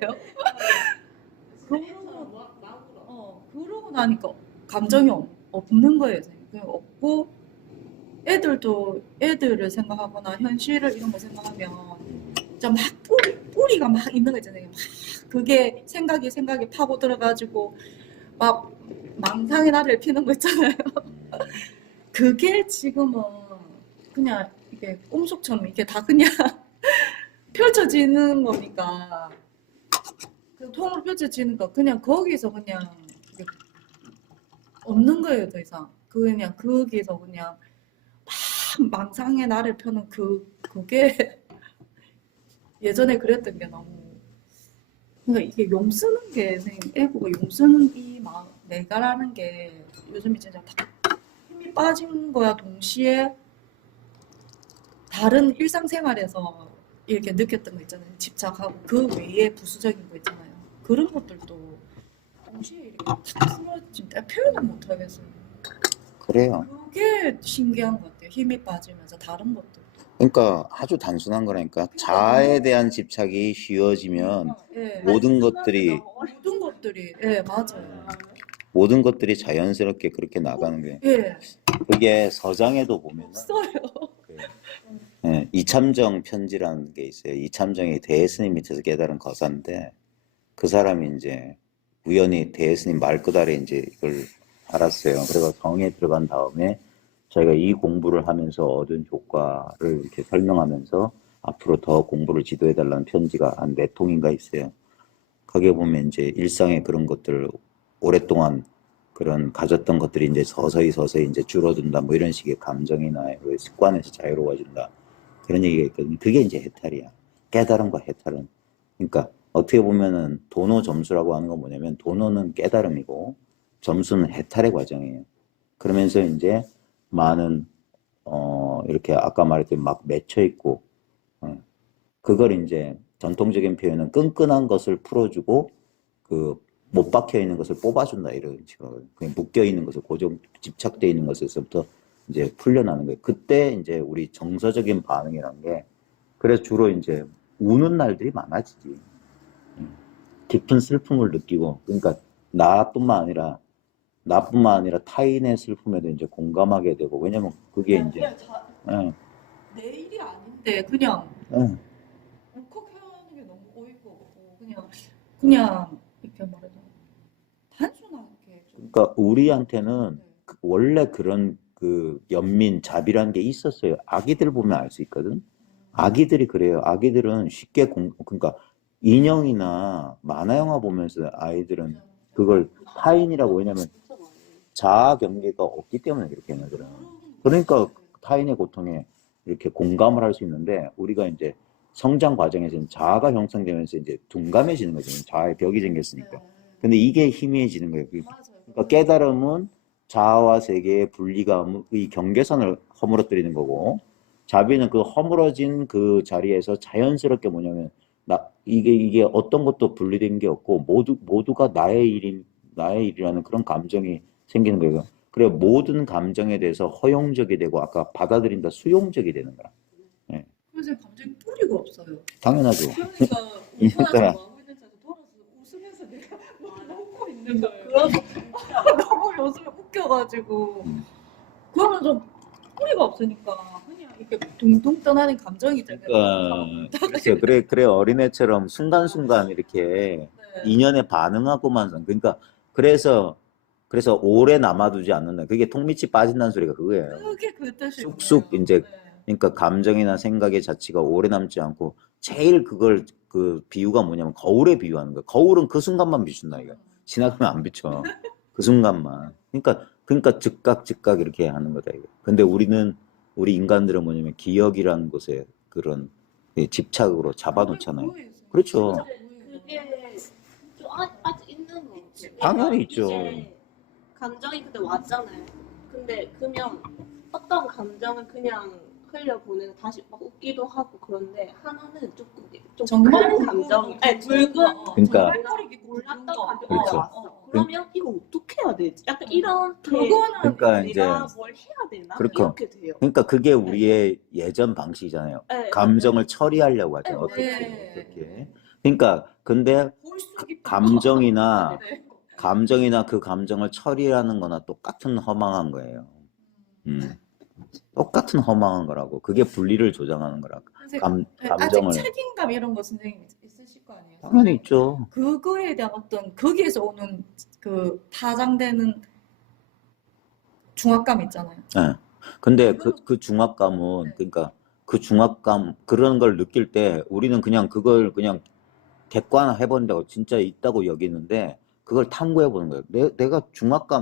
그러고 나니까 감정이 없는 거예요. 그냥 없고 애들도 애들을 생각하거나 현실을 이런 거 생각하면 진짜 막 뿌리가 막 있는 거 있잖아요. 막 그게 생각이 파고 들어가지고 막 망상의 나를 피는 거 있잖아요. 그게 지금은 그냥 이게 꿈속처럼 이게 다 그냥 펼쳐지는 거니까 그 통으로 펼쳐지니까 그냥 거기서 그냥 이게 없는 거예요, 더 이상. 그냥 거기서 그냥 막 망상의 나를 펴는 그게 예전에 그랬던 게 너무 그러니까 이게 용 쓰는 게 선생님 애고가 용 쓰는 이 마음 내가라는 게 요즘에 진짜 다 힘이 빠진 거야 동시에 다른 일상생활에서 이렇게 느꼈던 거 있잖아요. 집착하고 그 외에 부수적인 거 있잖아요. 그런 것들도 동시에 이렇게 탁 쓰러진 때 표현을 못 하겠어요. 그래요. 그게 신기한 것 같아요. 힘이 빠지면서 다른 것들도. 그러니까 아주 단순한 거라니까 자아에 대한 집착이 쉬워지면 예. 모든 것들이 예, 맞아요. 모든 것들이 자연스럽게 그렇게 나가는 게 예, 그게 서장에도 보면 없어요. 예, 이참정 편지라는 게 있어요. 이참정이 대스님 밑에서 깨달은 거사인데 그 사람이 이제 우연히 대스님 말끝아래 이제 이걸 알았어요. 그래서 성에 들어간 다음에 자기가 이 공부를 하면서 얻은 효과를 이렇게 설명하면서 앞으로 더 공부를 지도해달라는 편지가 한 4통인가 있어요. 거기에 보면 이제 일상의 그런 것들 오랫동안 그런 가졌던 것들이 이제 서서히 이제 줄어든다 뭐 이런 식의 감정이나 습관에서 자유로워진다 그런 얘기가 있거든요. 그게 이제 해탈이야. 깨달음과 해탈은 그러니까 어떻게 보면은 도노 점수라고 하는 건 뭐냐면 도노는 깨달음이고 점수는 해탈의 과정이에요. 그러면서 이제 많은 이렇게 아까 말했던 막 맺혀 있고 그걸 이제 전통적인 표현은 끈끈한 것을 풀어주고 그 못 박혀 있는 것을 뽑아준다 이런 식으로 그냥 묶여 있는 것을 고정 집착돼 있는 것에서부터 이제 풀려나는 거예요. 그때 이제 우리 정서적인 반응이란 게 그래서 주로 이제 우는 날들이 많아지지. 깊은 슬픔을 느끼고 그러니까 나뿐만 아니라 타인의 슬픔에도 이제 공감하게 되고 왜냐면 그게 이제 예, 내 일이 아닌데 그냥 예. 울컥해하는 게 너무 어이가 없고 그냥 이렇게 말하자 단순하게 좀 그러니까 우리한테는 원래 그런 그 연민 자비라는 게 있었어요. 아기들 보면 알 수 있거든. 아기들이 그래요. 아기들은 쉽게 그러니까 인형이나 만화 영화 보면서 아이들은 그걸 타인이라고 왜냐면 자아 경계가 없기 때문에 그렇게 하거든. 그러니까 타인의 고통에 이렇게 공감을 할 수 있는데 우리가 이제 성장 과정에서는 자아가 형성되면서 이제 둔감해지는 거죠. 자아의 벽이 생겼으니까. 근데 이게 희미해지는 거예요. 그러니까 깨달음은 자아와 세계의 분리감의 경계선을 허물어뜨리는 거고 자비는 그 허물어진 그 자리에서 자연스럽게 뭐냐면 이게 어떤 것도 분리된 게 없고 모두가 나의 일이라는 그런 감정이 생기는 거예요. 그래 모든 감정에 대해서 허용적이 되고 아까 받아들인다 수용적이 되는 거야. 예. 그래서 감정이 뿌리가 없어요. 당연하죠. 그러니까 그러니까. 울면서 마음에 들지 돌아서 웃으면서 내가 먹고 있는 거예요. 너무 요즘에 웃겨가지고 그러면 좀 뿌리가 없으니까 그냥 이렇게 둥둥 떠나는 감정이잖아요. 그러니까 그래 어린애처럼 순간순간 이렇게 네. 인연에 반응하고만 그러니까 그래서 오래 남아두지 않는다. 그게 통밑이 빠진다는 소리가 그거예요. 그게 그 뜻이에요. 쑥쑥 이제 네. 그러니까 감정이나 생각의 자체가 오래 남지 않고 제일 그걸 그 비유가 뭐냐면 거울에 비유하는 거야. 거울은 그 순간만 비춘다 이거. 지나가면 안 비춰. 그 순간만. 그러니까 즉각 이렇게 하는 거다 이거. 근데 우리 인간들은 뭐냐면 기억이라는 것에 그런 집착으로 잡아놓잖아요. 그렇죠. 그게 좀 아직 있는 거 같아요. 당연히 있죠. 이제 감정이 그때 왔잖아요. 근데 그러면 어떤 감정을 그냥 흘려보내고 다시 막 웃기도 하고 그런데 하나는 조금 좀 정말 큰 감정이 아니 붉은 그러니까 몰랐던 감정이 그렇죠. 왔어. 그러면 이거 어떻게 해야 돼? 되지? 약간 이렇게 그거는 그러니까 이제 내가 뭘 해야 되나? 그렇죠. 이렇게 돼요. 그러니까 그게 우리의 예전 방식이잖아요. 네, 감정을 처리하려고 하잖아요. 네. 어떻게. 그러니까 근데 볼수록 감정이나 네. 그 감정을 처리하는 거나 똑같은 허망한 거예요. 똑같은 허망한 거라고. 그게 분리를 조장하는 거라고. 아직 감정을. 책임감 이런 거 선생님 있으실 거 아니에요? 당연히 있죠. 그거에 대한 어떤 거기에서 오는 그 파장되는 중압감 있잖아요. 예. 근데 그 중압감은, 그러니까 그 중압감, 그런 걸 느낄 때 우리는 그냥 그걸 그냥 객관화해본다고 진짜 있다고 여기는데 그걸 탐구해보는 거예요. 내가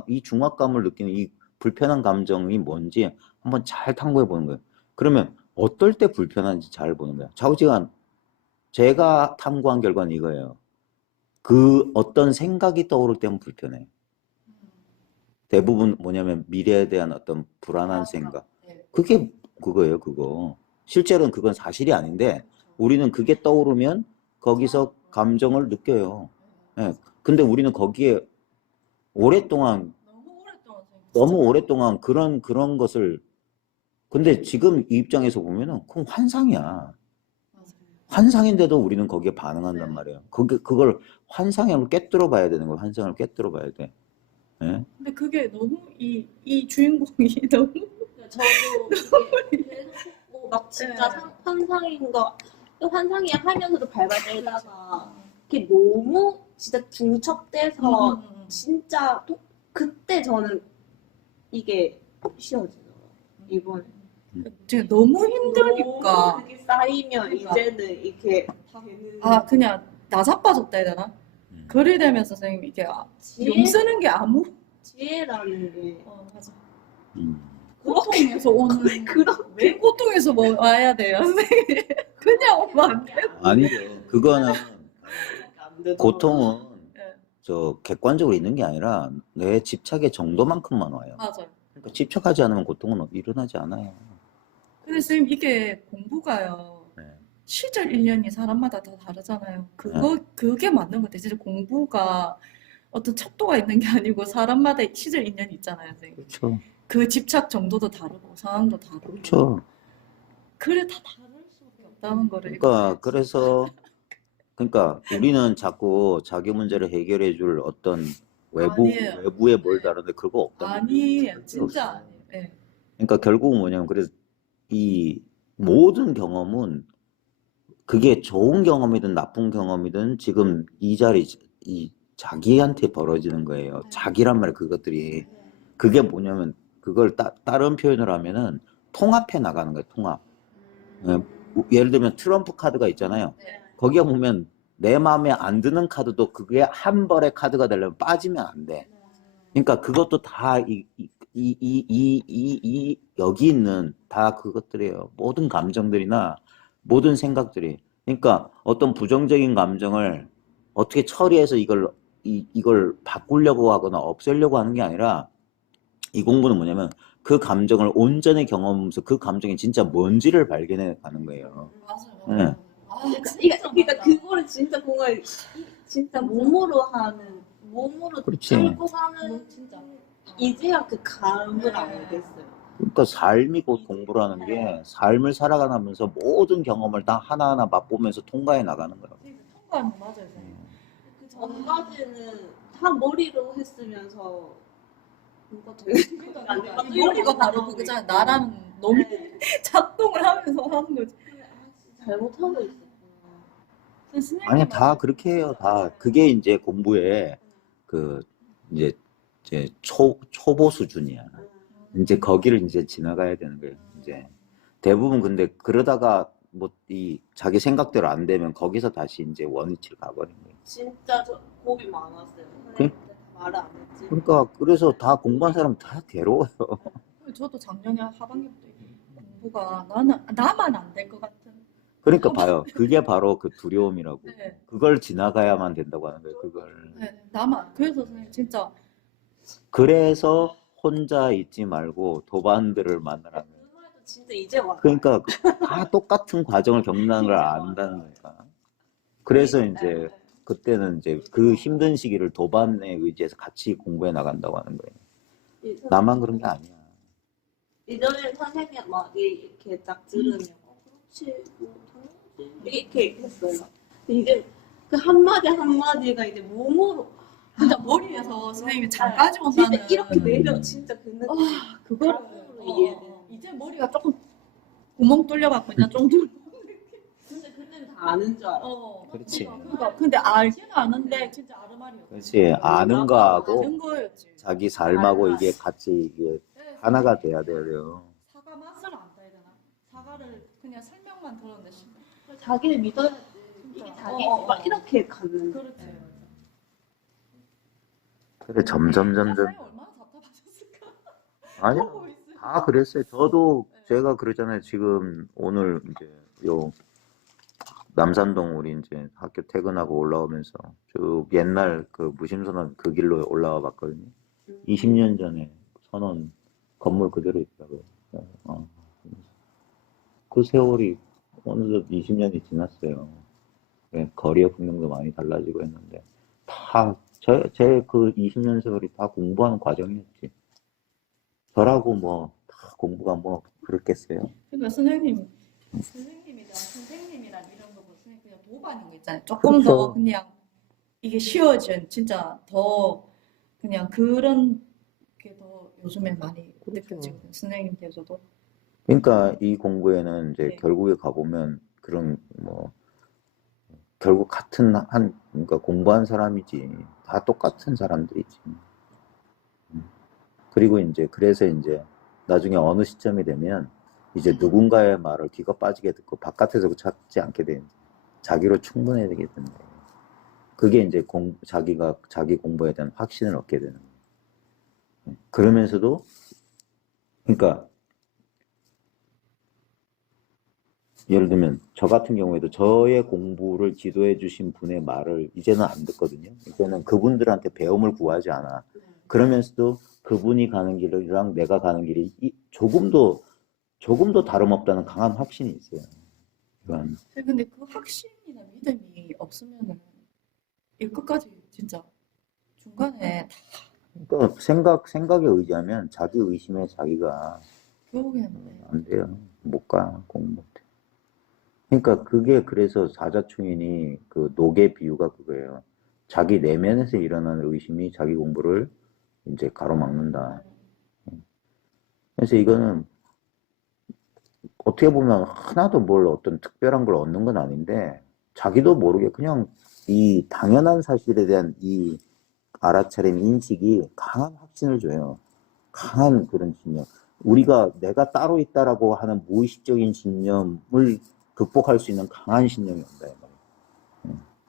이 중압감을 느끼는 이 불편한 감정이 뭔지 한번 잘 탐구해보는 거예요. 그러면 어떨 때 불편한지 잘 보는 거예요. 좌우지간 제가 탐구한 결과는 이거예요. 그 어떤 생각이 떠오를 때면 불편해요. 대부분 뭐냐면 미래에 대한 어떤 불안한 생각. 네. 그게 그거예요, 그거. 실제로는 그건 사실이 아닌데 우리는 그게 떠오르면 거기서 감정을 느껴요. 예. 근데 우리는 거기에 오랫동안, 너무 오랫동안 그런 것을, 근데 지금 이 입장에서 보면은 그건 환상이야. 환상인데도 우리는 거기에 반응한단 말이에요. 그걸 환상을 깨뜨려 봐야 되는 거예요. 환상을 깨뜨려 봐야 돼. 예? 근데 그게 너무 이 주인공이 너무 저도 그게 계속 막 진짜 네. 환상인 거 환상이야 하면서도 발발되다가 그게 너무 진짜 중첩돼서 진짜 그때 저는 이게 쉬워지더라고요. 이번에 지금 너무 힘드니까 너무 그게 쌓이면 그러니까. 이제는 이렇게 되는 그냥 나자빠졌다 해야 되나? 글을 대면서 선생님 이게 용 쓰는 게 아무 지혜라는 게 맞아. 음. 고통에서 오는 왜 고통에서 뭐 와야 돼요 선생님? 그냥 오면 안 돼. 아니죠. 그거는 안 되더라고요. 고통은 네. 저 객관적으로 있는 게 아니라 내 집착의 정도만큼만 와요. 맞아요. 그러니까 집착하지 않으면 고통은 일어나지 않아요. 근데 선생님 이게 공부가요. 네. 시절 1년이 사람마다 다 다르잖아요. 그게 맞는 것 같아요. 진짜 공부가 어떤 척도가 있는 게 아니고 사람마다 시절 1년이 있잖아요, 선생님. 그렇죠. 그 집착 정도도 다르고 상황도 다르고. 그렇죠. 그래 다 다를 수밖에 없다는 거를. 그러니까 우리는 자꾸 자기 문제를 해결해 줄 어떤 아니에요. 외부에 뭘 네. 다른데 그거 없다. 아니에요, 진짜 아니에요. 네. 그러니까 결국은 뭐냐면 그래서 이 모든 경험은 그게 좋은 경험이든 나쁜 경험이든 지금 이 자기한테 벌어지는 거예요. 자기란 말이에요, 그것들이. 그게 뭐냐면 그걸 다른 표현을 하면은 통합해 나가는 거예요, 통합. 예를 들면 트럼프 카드가 있잖아요. 네. 거기에 보면 내 마음에 안 드는 카드도 그게 한 벌의 카드가 되려면 빠지면 안 돼. 그러니까 그것도 다 여기 있는 다 그것들이에요. 모든 감정들이나 모든 생각들이. 그러니까 어떤 부정적인 감정을 어떻게 처리해서 이걸 바꾸려고 하거나 없애려고 하는 게 아니라 이 공부는 뭐냐면 그 감정을 온전히 경험하면서 그 감정이 진짜 뭔지를 발견해 가는 거예요. 맞아요. 네. 그러니까 그거를 진짜 공을 진짜 몸으로 그렇지. 끌고 가는 진짜. 이제야 그 감을 알겠어요. 그러니까 삶이 곧 공부라는 게 삶을 살아가면서 모든 경험을 다 하나하나 맛보면서 통과해 나가는 거라고. 통과하는 거 맞아요, 선생님. 그 전까지는 다 머리로 했으면서 뭔가 되게 그러니까 머리가 바로 그거잖아요. 나랑 너무 작동을 하면서 하는 거지. 잘못하고 있었구나. 아니 다 그렇게 해요. 다 그게 이제 공부의 그 이제 초보 수준이야. 이제 거기를 이제 지나가야 되는 거예요. 이제 대부분 근데 그러다가 뭐 이 자기 생각대로 안 되면 거기서 다시 이제 원위치를 가버린 거예요. 진짜 저 겁이 많았어요. 그- 말을 안 했지. 그러니까 그래서 다 공부한 사람 다 괴로워요. 저도 작년에 하반기부터 공부가 나만 안 될 것 같은. 그러니까 봐요. 그게 바로 그 두려움이라고. 네. 그걸 지나가야만 된다고 하는 거예요. 그걸. 네, 나만. 그래서 선생님 진짜 그래서 혼자 있지 말고 도반들을 만나라는 거예요. 그 말도 진짜 이제 와. 그러니까 다 똑같은 과정을 겪는 걸 안다는 거니까. 그래서 이제 그때는 이제 그 힘든 시기를 도반에 의지해서 같이 공부해 나간다고 하는 거예요. 나만 그런 게 아니야. 이전에 선생님 말이 이렇게 딱 들으면 그렇지 뭐 당연하지 이렇게 했어요. 근데 이제 그 한마디 한마디가 이제 몸으로 진짜 머리에서 선생님이 잠까지 진짜 온다는 이렇게 내려 진짜 그 느낌. 그거를 가슴으로 이해해야 이제 머리가 조금 구멍 뚫려갖고 이제 좀 근데 그때는 다 아는 줄 알아. 그렇지. 그러니까 근데 알기는 아는데 진짜 아르마리였어. 그렇지. 아는 거하고 아는 거였지. 자기 삶하고 이게 같이 이게 네, 하나가 돼야 돼요. 사과 맛을 안다 해야 되나? 사과를 그냥 설명만 들었는데 자기를 믿어야지. 이게 자기 막 이렇게 가는. 그렇지. 그래 점점 선생님 얼마나 답답하셨을까? 아니야. 보고 있으면. 다 그랬어요. 저도 네. 제가 그러잖아요. 지금 오늘 이제 요 남산동 우리 이제 학교 퇴근하고 올라오면서 쭉 옛날 그 무심선언 그 길로 올라와 봤거든요. 20년 전에 선언 건물 그대로 있더라고요. 그 세월이 어느덧 20년이 지났어요. 네, 거리의 풍경도 많이 달라지고 했는데 다 제 그 20년 세월이 다 공부하는 과정이었지. 저라고 뭐 다 공부가 뭐 그렇겠어요. 그러니까 선생님이랑 이런 거 보시면 그냥 도반인 거 있잖아요. 조금 그렇죠. 더 그냥 이게 쉬워진 진짜 더 그냥 그런 게 더 요즘에 많이 느껴지거든요. 선생님께서도. 그러니까 이 공부에는 이제 네. 결국에 가보면 그런 뭐 결국 같은 그러니까 공부한 사람이지 다 똑같은 사람들이지. 그리고 이제 그래서 이제 나중에 어느 시점이 되면 이제 누군가의 말을 귀가 빠지게 듣고 바깥에서 찾지 않게 된 자기로 충분해지게 된다. 그게 이제 자기가 자기 공부에 대한 확신을 얻게 되는 거예요. 그러면서도 그러니까 예를 들면 저 같은 경우에도 저의 공부를 지도해 주신 분의 말을 이제는 안 듣거든요. 이제는 그분들한테 배움을 구하지 않아. 그러면서도 그분이 가는 길이랑 내가 가는 길이 조금도 다름없다는 강한 확신이 있어요. 그러니까 근데 그 확신이나 믿음이 없으면은 이 끝까지 진짜 중간에 그러니까 생각에 의지하면 자기 의심에 자기가 결국에는 안 돼요. 못 가, 공부 못 해. 그러니까 그게 그래서 사자충인이 그 녹의 비유가 그거예요. 자기 내면에서 일어나는 의심이 자기 공부를 이제 가로막는다. 그래서 이거는 어떻게 보면 하나도 뭘 어떤 특별한 걸 얻는 건 아닌데 자기도 모르게 그냥 이 당연한 사실에 대한 이 알아차림 인식이 강한 확신을 줘요. 강한 그런 신념. 우리가 내가 따로 있다라고 하는 무의식적인 신념을 극복할 수 있는 강한 신념이 온다.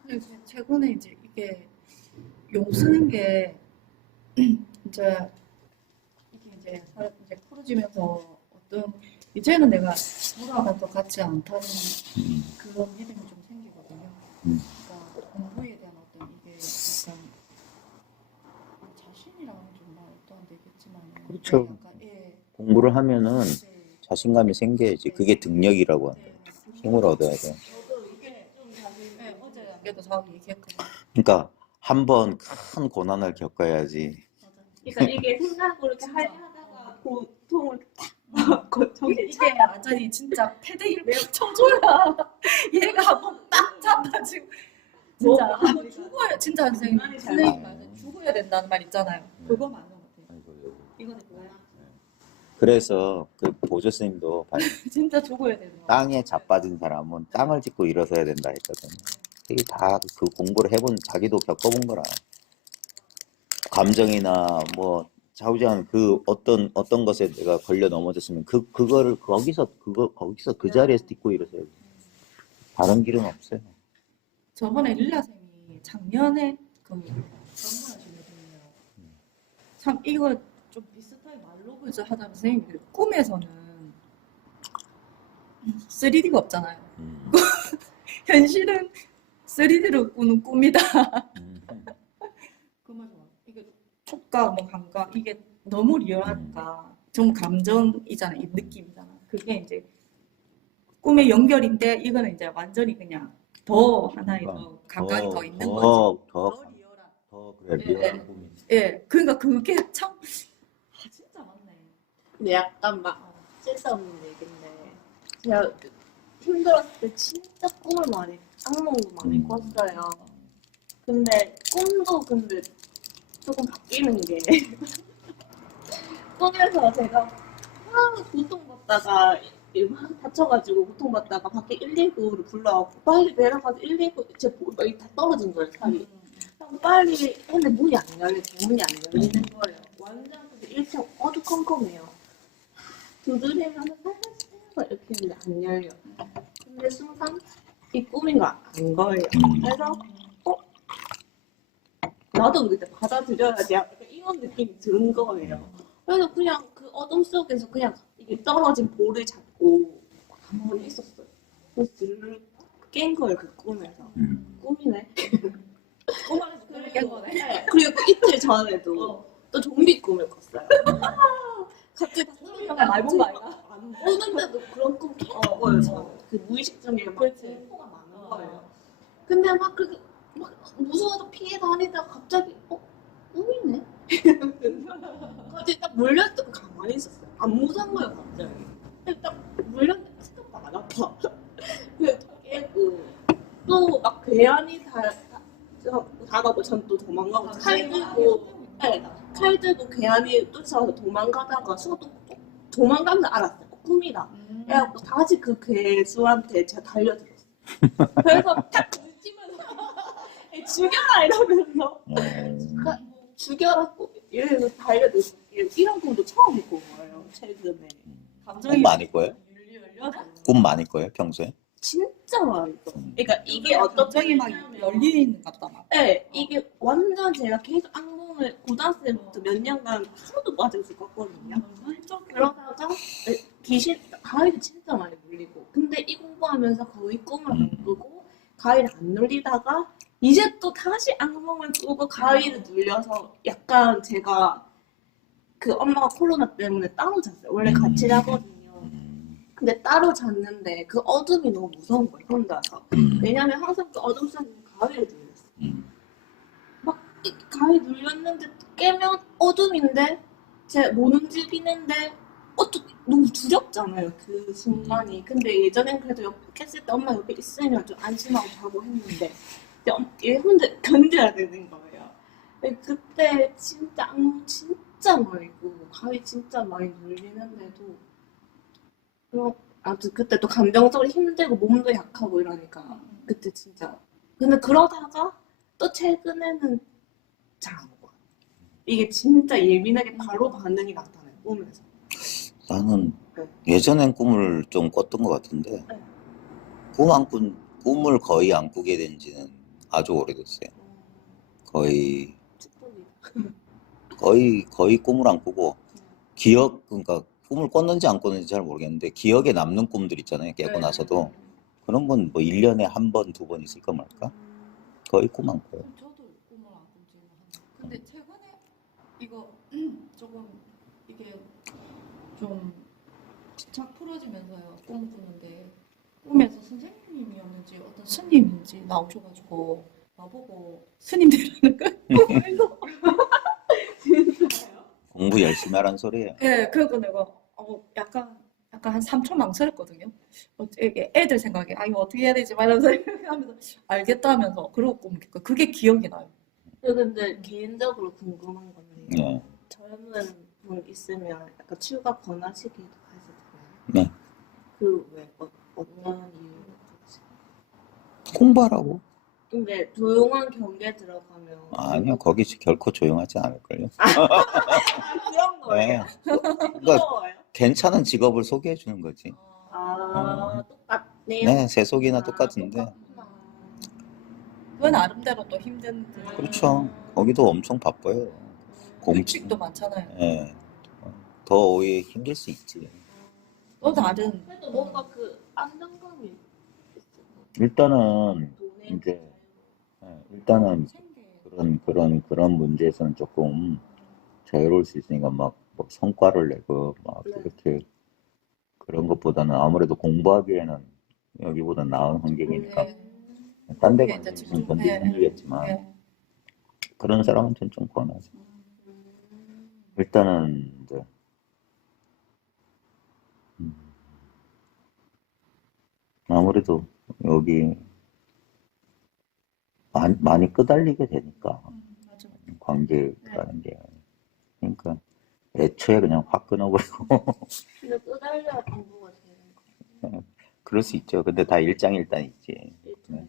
근데 최근에 이제 이게 용 쓰는 게 이제 이게 이제 풀어지면서 어떤 이제는 내가 돌아가도 같지 않다는 그런 믿음이 좀 생기거든요. 그러니까 공부에 대한 어떤 이게 약간 자신이라는 좀 말도 안 되겠지만 그렇죠. 약간 공부를 하면은 자신감이 생겨야지. 그게 등력이라고 하는 거예요. 힘을 얻어야 돼. 저도 이게 좀 자기. 어제 안 그래도 저하고 얘기했거든요. 그러니까 한 번 큰 고난을 겪어야지. 그러니까 이게 생각으로 이렇게 하다가 고통을 탁 고통이 이게 완전히 진짜 패대기를 팍 쳐줘야 얘가 한번 딱 잡아지고 진짜 뭐, 한번 죽어야 진짜 선생님 말씀 죽어야 된다는 말 있잖아요. 그거 맞는 것 같아요. 이거는 뭐야? 그래서 그 보조 스님도 진짜 죽어야 되는 거. 땅에 자빠진 사람은 땅을 짚고 일어서야 된다 했거든요. 이게 다 그 공부를 해본 자기도 겪어본 거라. 감정이나 뭐 좌우지간 그 어떤 것에 내가 걸려 넘어졌으면 그거를 거기서 그 자리에서 딛고 일어서야 돼. 다른 길은 없어요. 저번에 릴라 쌤이 작년에 그 전문하시거든요. 참 이거 좀 비슷하게 말로그저 하자면 선생님이 꿈에서는 3D가 없잖아요. 현실은 3D로 꾸는 꿈이다. 그 말 좋아. 이게 촉각, 뭐 감각 이게 너무 리얼하니까 좀 감정이잖아, 이 느낌이잖아. 그게 이제 꿈의 연결인데 이거는 이제 완전히 그냥 더 하나의 더 감각이 더 있는 거지. 더 리얼한. 그래 리얼한 꿈이. 예, 그러니까 그게 참 진짜 맞네. 근데 약간 막 쓸데없는 얘긴데 제가 힘들었을 때 진짜 꿈을 많이 악몽도 많이 꿨어요. 근데 꿈도 근데 조금 바뀌는 게 꿈에서 제가 고통받다가 막 다쳐가지고 고통받다가 밖에 119를 불러갖고 빨리 내려가서 119 제 여기 다 떨어진 거예요 살이. 그래서 빨리 했는데 문이 안 열려 문이 안 열리는 거예요. 완전 1층 어두컴컴해요. 두드리면서 살살 이렇게 했는데 안 열려. 근데 순간 이 꿈인가 안 거예요. 그래서 나도 그때 받아들여야지 약간 이런 느낌이 드는 거예요. 그래서 그냥 그 어둠 속에서 그냥 이게 떨어진 볼을 잡고 가만히 있었어요. 그래서 깬 거예요 그 꿈에서. 꿈이네. 꿈에서 꿈을 깬 거네. 네. 그리고 그 이틀 전에도 또 좀비 꿈을 꿨어요. 갑자기 약간 많이 본거 아닌가? 안 보는데도 그런 꿈 계속 꿔요 저는. 그 무의식 중에 막 공포가 많은 거예요. 근데 막 그렇게 막 무서워서 피해 다니다가 갑자기 꿈이네? 갑자기 딱 물렸을 때 가만히 있었어요. 안 무서운 거예요 갑자기. 근데 딱 물렸는데 생각보다 안 아파. 그래서 깨고 또 막 괴한이 다가고 전 또 도망가고 칼 들고 네, 칼 들고 괴한이 쫓아와서 도망가다가 수가 또 도망가면 알았어요. 꿈이다. 그래갖고 다시 그 괴수한테 제가 달려들었어요. 그래서 딱 부딪히면서 죽여라 이러면서 죽여라고 이러면서 달려들었어요. 이런 꿈도 처음 꿔요 최근에. 꿈 많이 꿔요? 열려서 꿈 많이 꿔요 평소에? 진짜 많이 꿔요. 그러니까 이게 어떤 갑자기 막 열리는 것 같다. 네, 이게 완전 제가 계속 악몽을 고등학생 때부터 몇 년간 하루도 빠질 수 없거든요. 그러다가 귀신, 가위를 진짜 많이 눌리고 근데 이 공부하면서 거의 꿈을 안 꾸고 가위를 안 눌리다가 이제 또 다시 악몽을 꾸고 가위를 눌려서 약간 제가 그 엄마가 코로나 때문에 따로 잤어요. 원래 같이 자거든요. 근데 따로 잤는데 그 어둠이 너무 무서운 거예요, 혼자서. 왜냐면 항상 그 어둠 속에 가위를 눌렸어요. 막 가위 눌렸는데 깨면 어둠인데 제 못 움직이는데 너무 두렵잖아요, 그 순간이. 근데 예전엔 그래도 옆에 깼을 때 엄마 옆에 있으면 좀 안심하고 자고 했는데 얘 혼자 견뎌야 되는 거예요. 근데 그때 진짜 악몽 진짜 많이 꾸고 가위 진짜 많이 눌리는데도 아무튼 그때 또 감정적으로 힘들고 몸도 약하고 이러니까 그때 진짜 근데 그러다가 또 최근에는 잘안 것 같아요. 이게 진짜 예민하게 바로 반응이 나타나요 꿈에서. 나는 예전엔 꿈을 좀 꿨던 것 같은데 꿈을 거의 안 꾸게 된 지는 아주 오래됐어요. 거의 꿈을 안 꾸고 그러니까 꿈을 꿨는지 안 꿨는지 잘 모르겠는데 기억에 남는 꿈들 있잖아요. 깨고 나서도 그런 건 뭐 1년에 한 번, 두 번 있을까 말까? 거의 꿈 안 꿔요. 저도 꿈을 안 꾸지는 않아요. 근데 최근에 이거 조금 이게 좀 집착 풀어지면서요. 꿈을 꾸는데 꿈에서 선생님이었는지 어떤 스님인지 나오셔가지고 나보고 스님 되라는 거예요. 꿈에서. 진짜요? 공부 열심히 하라는 소리예요. 네, 그리고 내가 약간 한 3초 망설였거든요. 이게 애들 생각에 이거 어떻게 해야 되지? 막 이러면서 하면서 알겠다 하면서 그러고 꿈을 깼고 그게 기억이 나요. 근데 개인적으로 궁금한 건데 네. 젊은 분 있으면 약간 치유가 권하시기도 하시잖아요. 네. 어떤 이유로 그러지? 공부하라고. 근데 조용한 경계에 들어가면 아니요, 거기 결코 조용하지 않을걸요. 그런 거예요? 네. 무서워요? 괜찮은 직업을 소개해 주는 거지. 똑같네요. 네, 제 속이나 똑같은데. 똑같구나. 그건 나름대로 또 힘든 그렇죠. 거기도 엄청 바빠요. 규칙도 많잖아요. 네. 더 오히려 힘들 수 있지. 또 다른 그래도 뭔가 그 안정감이 있어요. 일단은 돈에 이제 일단은 그런 문제에서는 조금 자유로울 수 있으니까 막 성과를 내고 막 네. 이렇게 그런 것보다는 아무래도 공부하기에는 여기보다 나은 환경이니까 네. 딴 데 거기에 가서 이제 무슨 돈도 예, 힘들겠지만 예. 그런 사람한테는 좀 권하죠. 일단은 이제 음, 아무래도 여기 많이 끄달리게 되니까 맞아. 관계라는 게 그러니까 애초에 그냥 확 끊어버리고 근데 끄달려야 공부가 되는 거. 그럴 수 있죠. 근데 다 일장일단이지. 일단.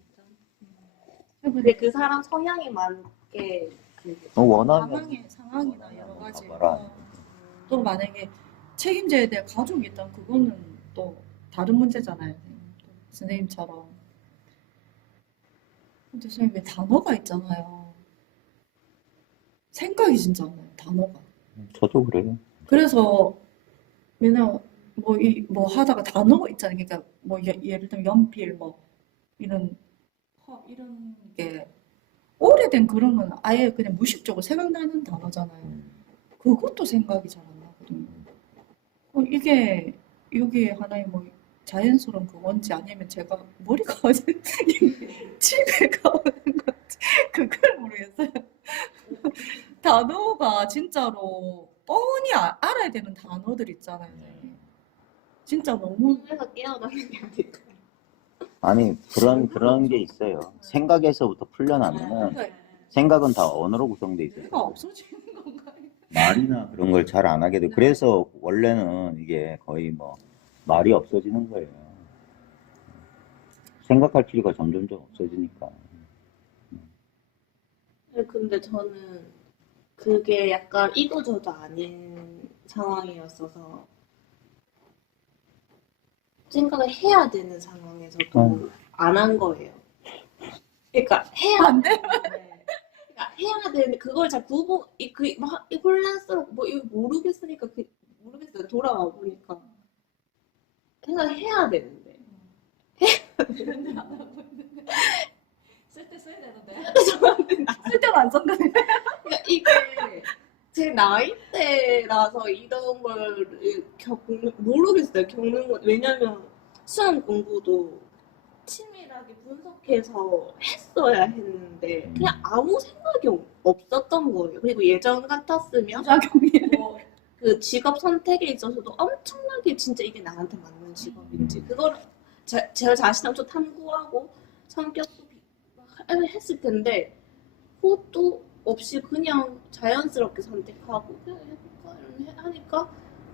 근데 그 사람 성향에 맞게 그 원하면 상황이나 여러 가지. 가봐라. 또 만약에 책임져야 될 가족이 있다면 그거는 또 다른 문제잖아요. 선생님처럼. 근데 선생님 왜 단어가 있잖아요. 생각이 진짜 안 나요. 단어가. 저도 그래요. 그래서 맨날 뭐 하다가 단어가 있잖아요. 그러니까 뭐 예를 들면 연필 뭐 이런 이런 게 오래된 그런 건 아예 그냥 무의식적으로 생각나는 단어잖아요. 그것도 생각이 잘 안 나거든요. 이게 여기에 하나의 뭐 자연스러운 그건지 아니면 제가 머리가 어제 집에 가오는 건지 그걸 모르겠어요. 단어가 진짜로 뻔히 알아야 되는 단어들 있잖아요. 선생님. 진짜 너무 꿈에서 깨어나는 게 아닐까. 아니 그런 게 있어요. 생각에서부터 풀려나면은 그러니까 생각은 다 언어로 구성돼 있어요. 내가 없어지는 건가요? 말이나 그런 걸 잘 안 하게 돼. 네. 그래서 원래는 이게 거의 뭐 말이 없어지는 거예요. 생각할 필요가 점점점 없어지니까. 근데 저는 그게 약간 이도저도 아닌 상황이었어서 생각을 해야 되는 상황에서도 안 한 거예요. 그러니까 해야 안 돼? 그러니까 해야 되는데 그걸 잘 막 혼란스럽고 뭐 이거 모르겠으니까 모르겠어요. 돌아와 보니까 생각을 해야 되는데 쓸 때 써야 되는데. 쓸 때는 안 썼는데. 그러니까 이게 제 나이대라서 이런 걸 모르겠어요. 겪는 건. 왜냐면 수험 공부도 치밀하게 분석해서 했어야 했는데 그냥 아무 생각이 없었던 거예요. 그리고 예전 같았으면 부작용이에요. 뭐 그 직업 선택에 있어서도 엄청나게 진짜 이게 나한테 맞는 직업인지 그걸 제가 자신을 엄청 탐구하고 성격도 했을 텐데 그것도 없이 그냥 자연스럽게 선택하고 그냥 해볼까 이런 하니까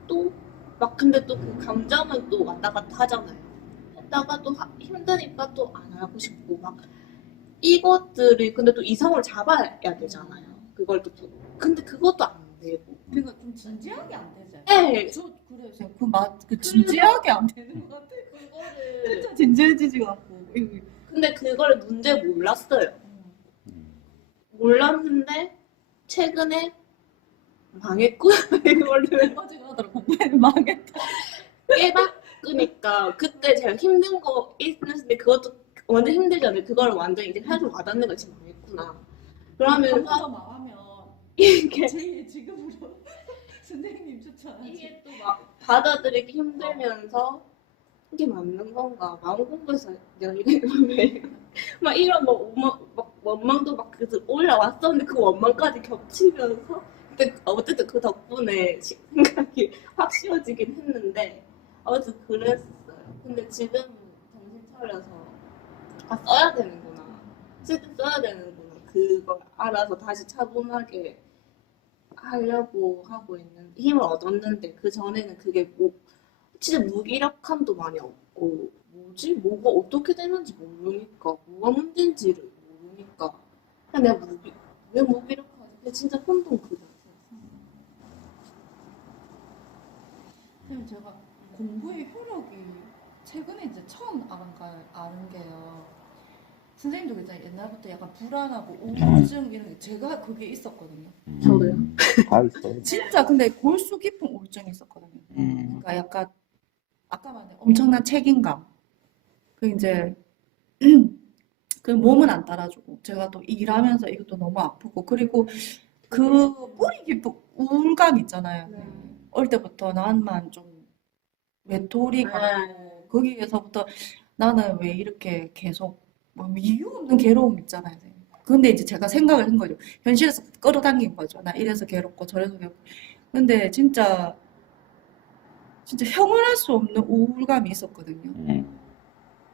또 막 근데 또 그 감정은 또 왔다 갔다 하잖아요. 했다가 또 힘드니까 또 안 하고 싶고 막 이것들이 근데 또 이성을 잡아야 되잖아요. 그걸 또 근데 그것도 안 되고. 그러니까 좀 진지하게 안 되죠. 네. 저 그래서 그 진지하게 안 되는 것 같아. 그거를 진짜 진지해지지가 않고. 근데 그걸 문제 몰랐어요. 몰랐는데 최근에 망했구나 이걸 어제가 하더라고. 망했다. 깨닫으니까 그때 제가 힘든 거 있었는데 그것도 완전 힘들잖아요. 그걸 완전 이제 하도 와닿는 거 지금 망했구나. 그러면서 한번더 망하면 이게 제일 지금으로 선생님 추천하지. 이게 또 막 받아들이기 힘들면서 이게 맞는 건가? 마음 공부해서 내가 막 이런 막 원망도 막 그래서 올라왔었는데 그 원망까지 겹치면서 근데 어쨌든 그 덕분에 생각이 확 쉬워지긴 했는데 어쨌든 그랬어요. 근데 지금 정신 차려서 써야 되는구나. 쓸때 써야 되는구나. 그걸 알아서 다시 차분하게 하려고 하고 있는 힘을 얻었는데 그 전에는 그게 뭐 진짜 무기력함도 많이 없고 뭐가 어떻게 되는지 모르니까 뭐가 문제인지를 모르니까 그냥 내가 왜 무기력하지? 근데 진짜 혼동 그 자체. 선생님 제가 공부의 효력이 최근에 이제 처음 아는 게요. 선생님도 그랬잖아요. 옛날부터 약간 불안하고 우울증 이런 게 제가 그게 있었거든요. 저도요. 다 있어요. 진짜 근데 골수 깊은 우울증이 있었거든요. 그러니까 약간 아까 말한 엄청난 책임감. 그 이제 그 몸은 안 따라주고 제가 또 일하면서 이것도 너무 아프고 그리고 그 뿌리 깊은 우울감 있잖아요. 어릴 때부터 나만 좀 외톨이 같고 거기에서부터 나는 왜 이렇게 계속 막 이유 없는 괴로움 있잖아요. 선생님. 근데 이제 제가 생각을 한 거죠. 현실에서 끌어당긴 거죠. 나 이래서 괴롭고 저래서 괴롭고. 근데 진짜 형언할 수 없는 우울감이 있었거든요.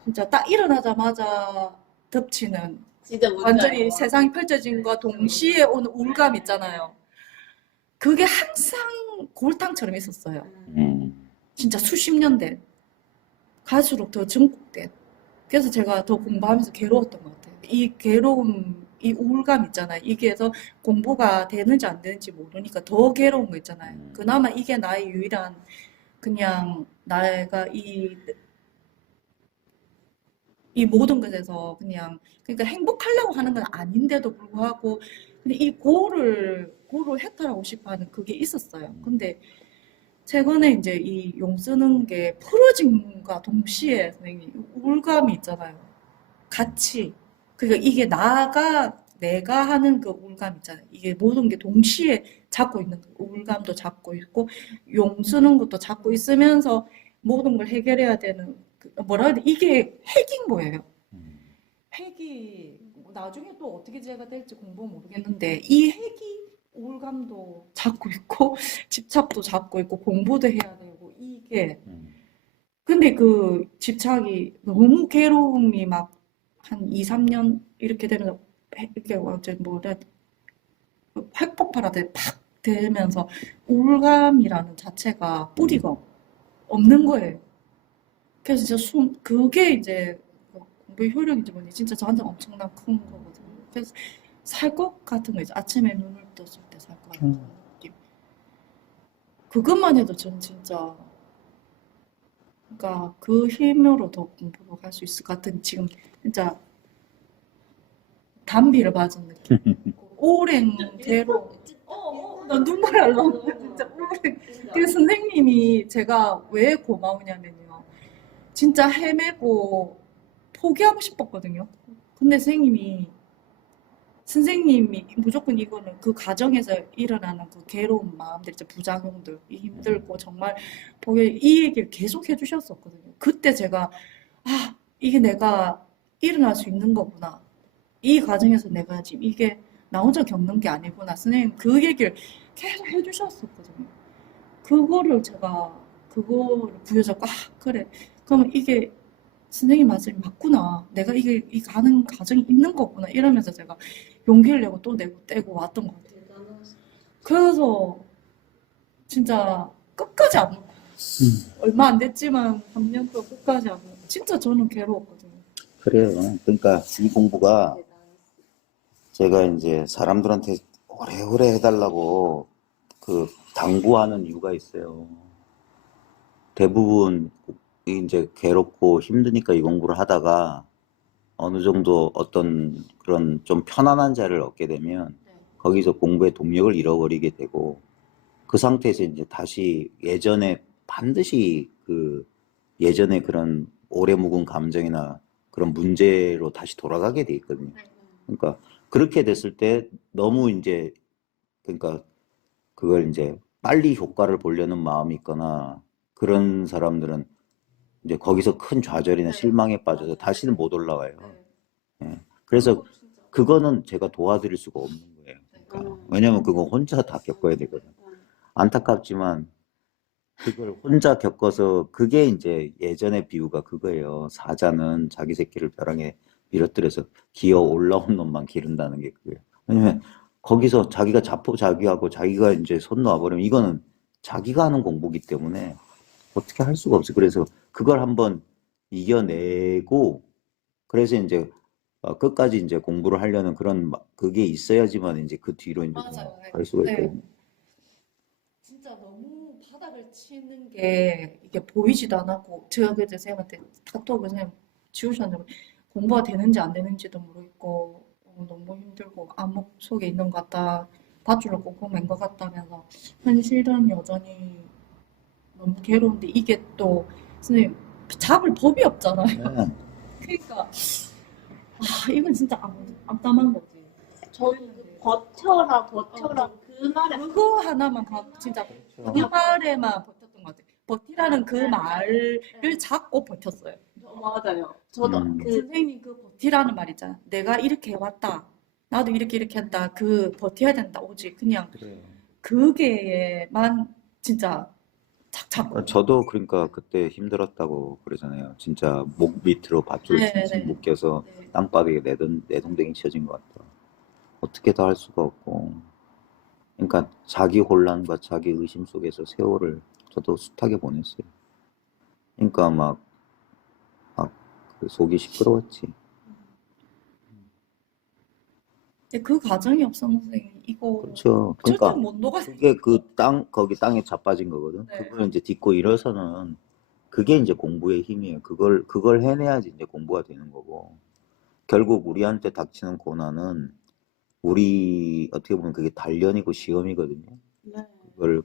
진짜 딱 일어나자마자 덮치는 진짜 뭔지 완전히 알것 세상이 펼쳐진과 동시에 오는 우울감 있잖아요. 그게 항상 골탕처럼 있었어요. 진짜 수십 년 된. 갈수록 더 증폭된. 그래서 제가 더 공부하면서 괴로웠던 것 같아요. 이 괴로움, 이 우울감 있잖아요. 이게 해서 공부가 되는지 안 되는지 모르니까 더 괴로운 거 있잖아요. 그나마 이게 나의 유일한 그냥 내가 이 모든 것에서 그냥 그러니까 행복하려고 하는 건 아닌데도 불구하고 근데 이 고를 해탈하고 싶어 하는 그게 있었어요. 근데 최근에 이제 이 용 쓰는 게 풀어짐과 동시에 선생님 우울감이 있잖아요. 같이 그러니까 이게 내가 하는 그 우울감 있잖아요. 이게 모든 게 동시에 잡고 있는 거. 우울감도 잡고 있고 용 쓰는 것도 잡고 있으면서 모든 걸 해결해야 되는 뭐라 해야 돼? 이게 핵인 거예요. 핵이 나중에 또 어떻게 제가 될지 공부 모르겠는데 이 핵이 우울감도 잡고 있고 집착도 잡고 있고 공부도 해야 되고 이게 근데 그 집착이 너무 괴로움이 막 한 2, 3년 이렇게 되면서 이렇게 완전 뭐라 핵폭발하듯 팍 되면서 우울감이라는 자체가 뿌리가 없는 거예요. 그래서 진짜 그게 이제 공부의 효력인지 뭐니 진짜 저한테 엄청난 큰 거거든요. 그래서 살 것 같은 거 있죠. 아침에 눈을 떴을 때 살 것 같은 느낌. 그것만 해도 전 진짜 그러니까 그 힘으로 더 공부를 할 수 있을 것 같은 지금 진짜 단비를 맞은 느낌. 오랜 괴로움. 나 눈물 날라. 진짜 오랜. 그 선생님이 제가 왜 고마우냐면요. 진짜 헤매고 포기하고 싶었거든요. 근데 선생님이 무조건 이거는 그 과정에서 일어나는 그 괴로운 마음들, 이제 부작용들, 힘들고 정말 이 얘기를 계속 해주셨었거든요. 그때 제가 이게 내가 일어날 수 있는 거구나. 이 과정에서 내가 지금 이게 나 혼자 겪는 게 아니구나. 선생님 그 얘기를 계속 해주셨었거든요. 그거를 부여잡고 그래. 그러면 이게 선생님 말씀이 맞구나. 내가 이 가는 과정이 있는 거구나. 이러면서 제가 용기를 내고 또 내고 떼고 왔던 것 같아요. 그래서 진짜 끝까지 안 먹고 얼마 안 됐지만 3년 동안 끝까지 안 먹고 진짜 저는 괴로웠거든요. 그래요. 그러니까 이 공부가 제가 이제 사람들한테 오래오래 해달라고 그 당부하는 이유가 있어요. 대부분 이제 괴롭고 힘드니까 이 공부를 하다가 어느 정도 어떤 그런 좀 편안한 자리를 얻게 되면 거기서 공부의 동력을 잃어버리게 되고 그 상태에서 이제 다시 예전에 반드시 그 예전에 그런 오래 묵은 감정이나 그런 문제로 다시 돌아가게 돼 있거든요. 그러니까 그렇게 됐을 때 너무 이제 그러니까 그걸 이제 빨리 효과를 보려는 마음이 있거나 그런 사람들은 이제 거기서 큰 좌절이나 실망에 빠져서 다시는 못 올라와요. 예. 그래서 그거는 제가 도와드릴 수가 없는 거예요. 그러니까 왜냐면 그거 혼자 다 겪어야 되거든. 안타깝지만 그걸 혼자 겪어서 그게 이제 예전의 비유가 그거예요. 사자는 자기 새끼를 벼랑에 밀어뜨려서 기어 올라온 놈만 기른다는 게 그거예요. 왜냐면 거기서 자기가 자포자기하고 자기가 이제 손 놔버리면 이거는 자기가 하는 공부기 때문에 어떻게 할 수가 없어요. 그래서 그걸 한번 이겨내고 그래서 이제 끝까지 이제 공부를 하려는 그런 그게 있어야지만 이제 그 뒤로 이제 맞아요. 갈 수가 네. 있거든요. 진짜 너무 바닥을 치는 게 이게 보이지도 않았고 제가 그때 선생님한테 카톡을 선생님 지우셨는데 공부가 되는지 안 되는지도 모르겠고 너무 힘들고 암흑 속에 있는 것 같다. 밧줄로 꽁꽁 맨 것 같다면서 현실은 여전히 너무 괴로운데 이게 또 선생님 잡을 법이 없잖아요. 네. 그러니까 이건 진짜 암담한 거지. 저는 버텨라 그 말에 그거 하나만 진짜 그 말에만 버텼던 것 같아요. 버티라는 그 말을 잡고 버텼어요. 맞아요. 저도 그 선생님 그 버티라는 말 있잖아. 내가 이렇게 해왔다. 나도 이렇게 한다. 그 버텨야 된다. 오직 그냥 그래. 그게만 진짜 착착. 저도 그러니까 그때 힘들었다고 그러잖아요. 진짜 목 밑으로 밧줄 네, 칭칭 네. 묶여서 네. 땅바닥에 내동댕이 쳐진 것 같다. 어떻게 다 할 수가 없고. 그러니까 자기 혼란과 자기 의심 속에서 세월을 저도 숱하게 보냈어요. 그러니까 그 속이 시끄러웠지. 근데 그 과정이 없었는 선생님 이거 그렇죠. 절대 그러니까 못 녹아. 그게 거기 땅에 자빠진 거거든. 네. 그걸 이제 딛고 일어서는 그게 이제 공부의 힘이에요. 그걸 해내야지 이제 공부가 되는 거고. 결국 우리한테 닥치는 고난은 우리 어떻게 보면 그게 단련이고 시험이거든요. 네.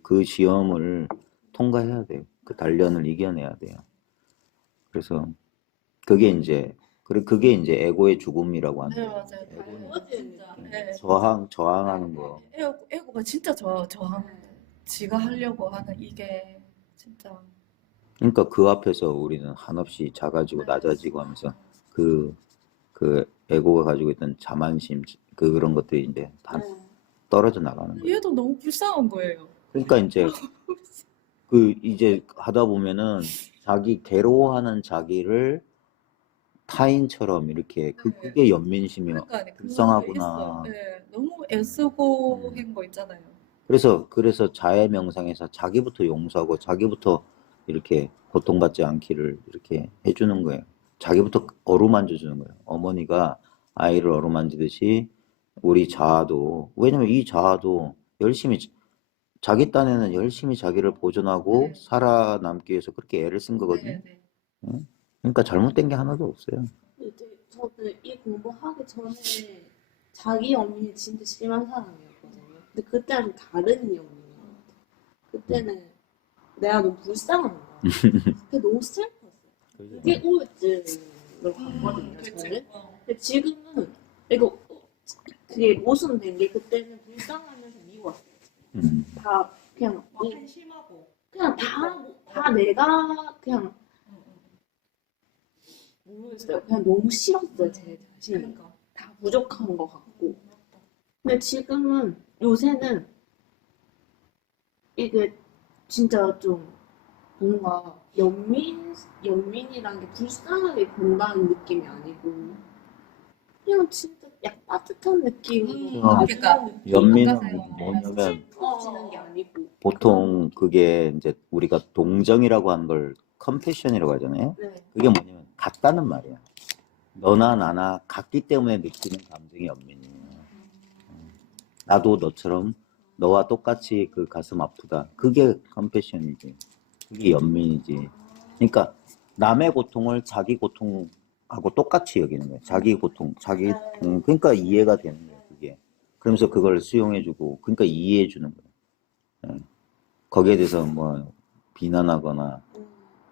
그 시험을 통과해야 돼요. 그 단련을 이겨내야 돼요. 그래서 그게 이제 에고의 죽음이라고 네, 하는데 맞아요. 그거지. 진짜. 네. 저항하는 거. 에고가 진짜 저항. 지가 하려고 하는 이게 진짜. 그러니까 그 앞에서 우리는 한없이 작아지고 낮아지고 하면서 그 에고가 가지고 있던 자만심 그런 것들이 이제 다 네. 떨어져 나가는 거예요. 얘도 너무 불쌍한 거예요. 그러니까 이제 하다 보면은 자기 괴로워하는 자기를 타인처럼 이렇게 그게 연민심이 그러니까 불쌍하구나. 네, 너무 애쓰고 한 거 있잖아요. 그래서 자해 명상에서 자기부터 용서하고 자기부터 이렇게 고통받지 않기를 이렇게 해주는 거예요. 자기부터 어루만져 주는 거예요. 어머니가 아이를 어루만지듯이 우리 자아도, 왜냐면 이 자아도 열심히 자기 딴에는 열심히 자기를 보존하고 네. 살아남기 위해서 그렇게 애를 쓴 거거든요. 네, 네. 응? 그러니까 잘못된 게 하나도 없어요. 이제 저도 이 공부하기 전에 자기 연민이 진짜 심한 사람이었거든요. 근데 그때랑 좀 다른 연민이었어요. 그때는 내가 너무 불쌍한 거야. 그게 너무 슬펐어요. 그게 우울증을 갔거든요, 그치. 저는. 근데 지금은 그게 모순된 게 그때는 불쌍하면서 미웠어요. 다 그냥 한심하고. 그냥 다 내가 그냥 모르겠어요. 그냥 너무 싫었어요, 제 자신이. 그러니까. 다 부족한 것 같고. 근데 지금은 요새는 이게 진짜 좀 뭔가 연민이란 게 불쌍하게 본다는 느낌이 아니고 그냥 진짜 약간 따뜻한 느낌으로 그러니까 느낌? 연민은 바깥에서 뭐냐면 슬퍼지는 게 아니고 보통 그게 이제 우리가 동정이라고 하는 걸 컴패션이라고 하잖아요. 네. 그게 뭐냐면 같다는 말이야. 너나 나나 같기 때문에 느끼는 감정이 연민이에요. 나도 너처럼 너와 똑같이 그 가슴 아프다. 그게 컴패션이지. 그게 연민이지. 그러니까 남의 고통을 자기 고통하고 똑같이 여기는 거예요. 자기 고통, 그러니까 이해가 되는 거예요. 그게. 그러면서 그걸 수용해주고, 그러니까 이해해주는 거예요. 예. 거기에 대해서 뭐 비난하거나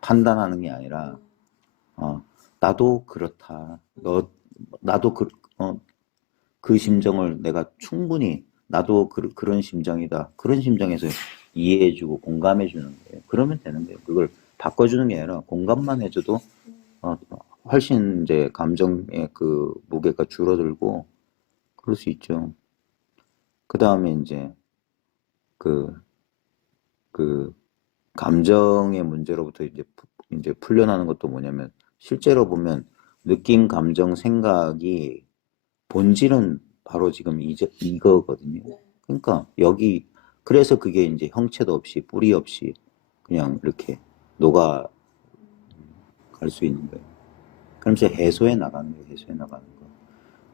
판단하는 게 아니라, 나도 그렇다. 나도 그 심정을 내가 충분히 나도 그런 심정이다. 그런 심정에서 이해해주고 공감해주는 거예요. 그러면 되는 거예요. 그걸 바꿔주는 게 아니라 공감만 해줘도 훨씬 이제 감정의 그 무게가 줄어들고 그럴 수 있죠. 그 다음에 이제 그 감정의 문제로부터 이제 풀려나는 것도 뭐냐면 실제로 보면 느낌, 감정, 생각이 본질은 바로 지금 이거거든요. 그러니까 그래서 그게 이제 형체도 없이 뿌리 없이 그냥 이렇게 녹아 갈 수 있는 거예요. 그러면서 해소해 나가는 거예요. 해소해 나가는 거.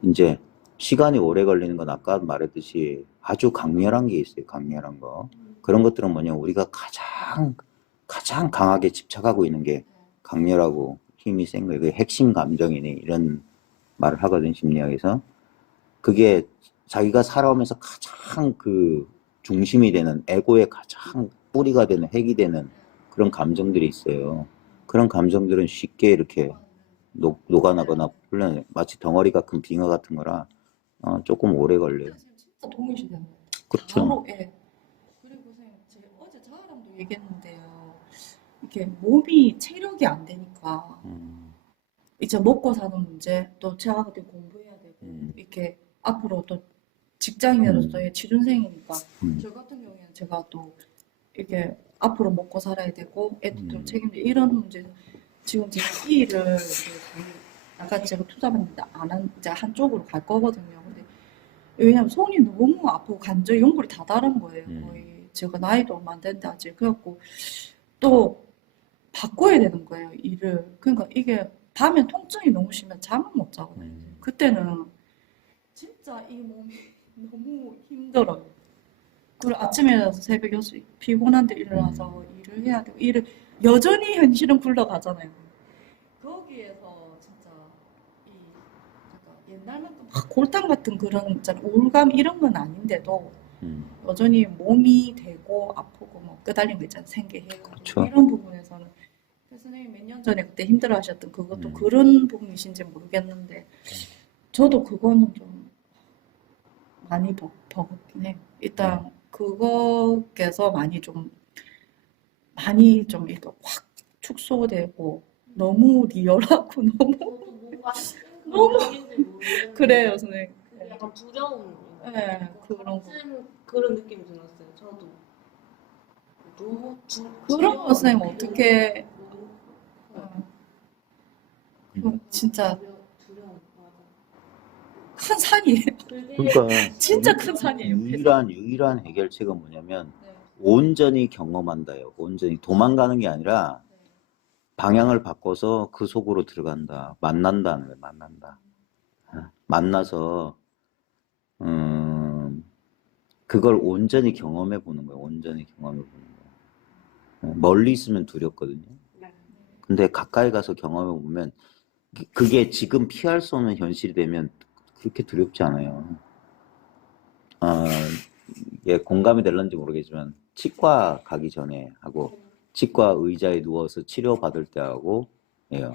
이제 시간이 오래 걸리는 건 아까 말했듯이 아주 강렬한 게 있어요. 강렬한 거. 그런 것들은 뭐냐 우리가 가장 강하게 집착하고 있는 게 강렬하고 힘이 센 거예요. 그게 핵심 감정이네 이런 말을 하거든 심리학에서. 그게 자기가 살아오면서 가장 그 중심이 되는 에고의 가장 뿌리가 되는 핵이 되는 그런 감정들이 있어요. 그런 감정들은 쉽게 이렇게 녹아나거나 풀려나요. 마치 덩어리가 큰 빙하 같은 거라 조금 오래 걸려요. 진짜 동일시되는 것 같아요. 그렇죠. 바로, 예. 그리고 선생님, 제가 어제 자아랑도 얘기했는데요. 이렇게 몸이 체력이 안 되니까 이제 먹고 사는 문제, 또 제가 그때 공부해야 되고, 음. 이렇게 앞으로 또 직장인으로서의 취준생이니까, 음. 저 같은 경우에는 제가 또 이렇게 앞으로 먹고 살아야 되고, 애들도 음. 책임져, 이런 문제, 지금 제가 이 일을 아까 제가 투자받는데 안 한, 이제 한쪽으로 갈 거거든요. 근데 왜냐면 손이 너무 아프고 관절 연골이 다 다른 거예요. 거의 제가 나이도 얼마 안 됐는데 아직. 그래갖고 또 바꿔야 되는 거예요, 일을. 그러니까 이게 밤에 통증이 너무 심해 잠을 못 자거든요. 그때는 진짜 이 몸이 너무 힘들어요. 그리고 아침에 일어나서 새벽 6시 피곤한데 일어나서 일을 해야 되고 일을 여전히 현실은 굴러가잖아요. 거기에서 진짜 이 약간 옛날만큼 막 골탕 같은 그런 있잖아요. 우울감 이런 건 아닌데도 여전히 몸이 되고 아프고 뭐 끄달린 거 있잖아요. 생계해고 그렇죠. 이런 부분에서는 선생님이 몇 년 전에 그때 힘들어 하셨던 그것도 그런 부분이신지 모르겠는데 저도 그거는 좀 많이 버겁긴 해요. 일단 그거께서 많이 좀 이렇게 확 축소되고 너무 리얼하고 너무 저도 뭔가 너무 느낌인지 모르겠는데 그래요, 선생님. 약간 두려운 네, 그런 거. 같은 그런 느낌이 들었어요. 저도 너무 그런 거 선생님 어떻게 진짜 두려운 맞아. 큰 산이에요. 그러니까 진짜 큰 산이에요. 유일한 해결책은 뭐냐면 네. 온전히 경험한다요. 온전히 도망가는 게 아니라 방향을 바꿔서 그 속으로 들어간다. 만난다는 거예요. 만난다. 만나서 그걸 온전히 경험해 보는 거예요. 온전히 경험해 보는 거예요. 멀리 있으면 두렵거든요. 근데 가까이 가서 경험해 보면 그게 지금 피할 수 없는 현실이 되면 그렇게 두렵지 않아요. 이게 공감이 될런지 모르겠지만 치과 가기 전에 하고 치과 의자에 누워서 치료받을 때 하고 예요.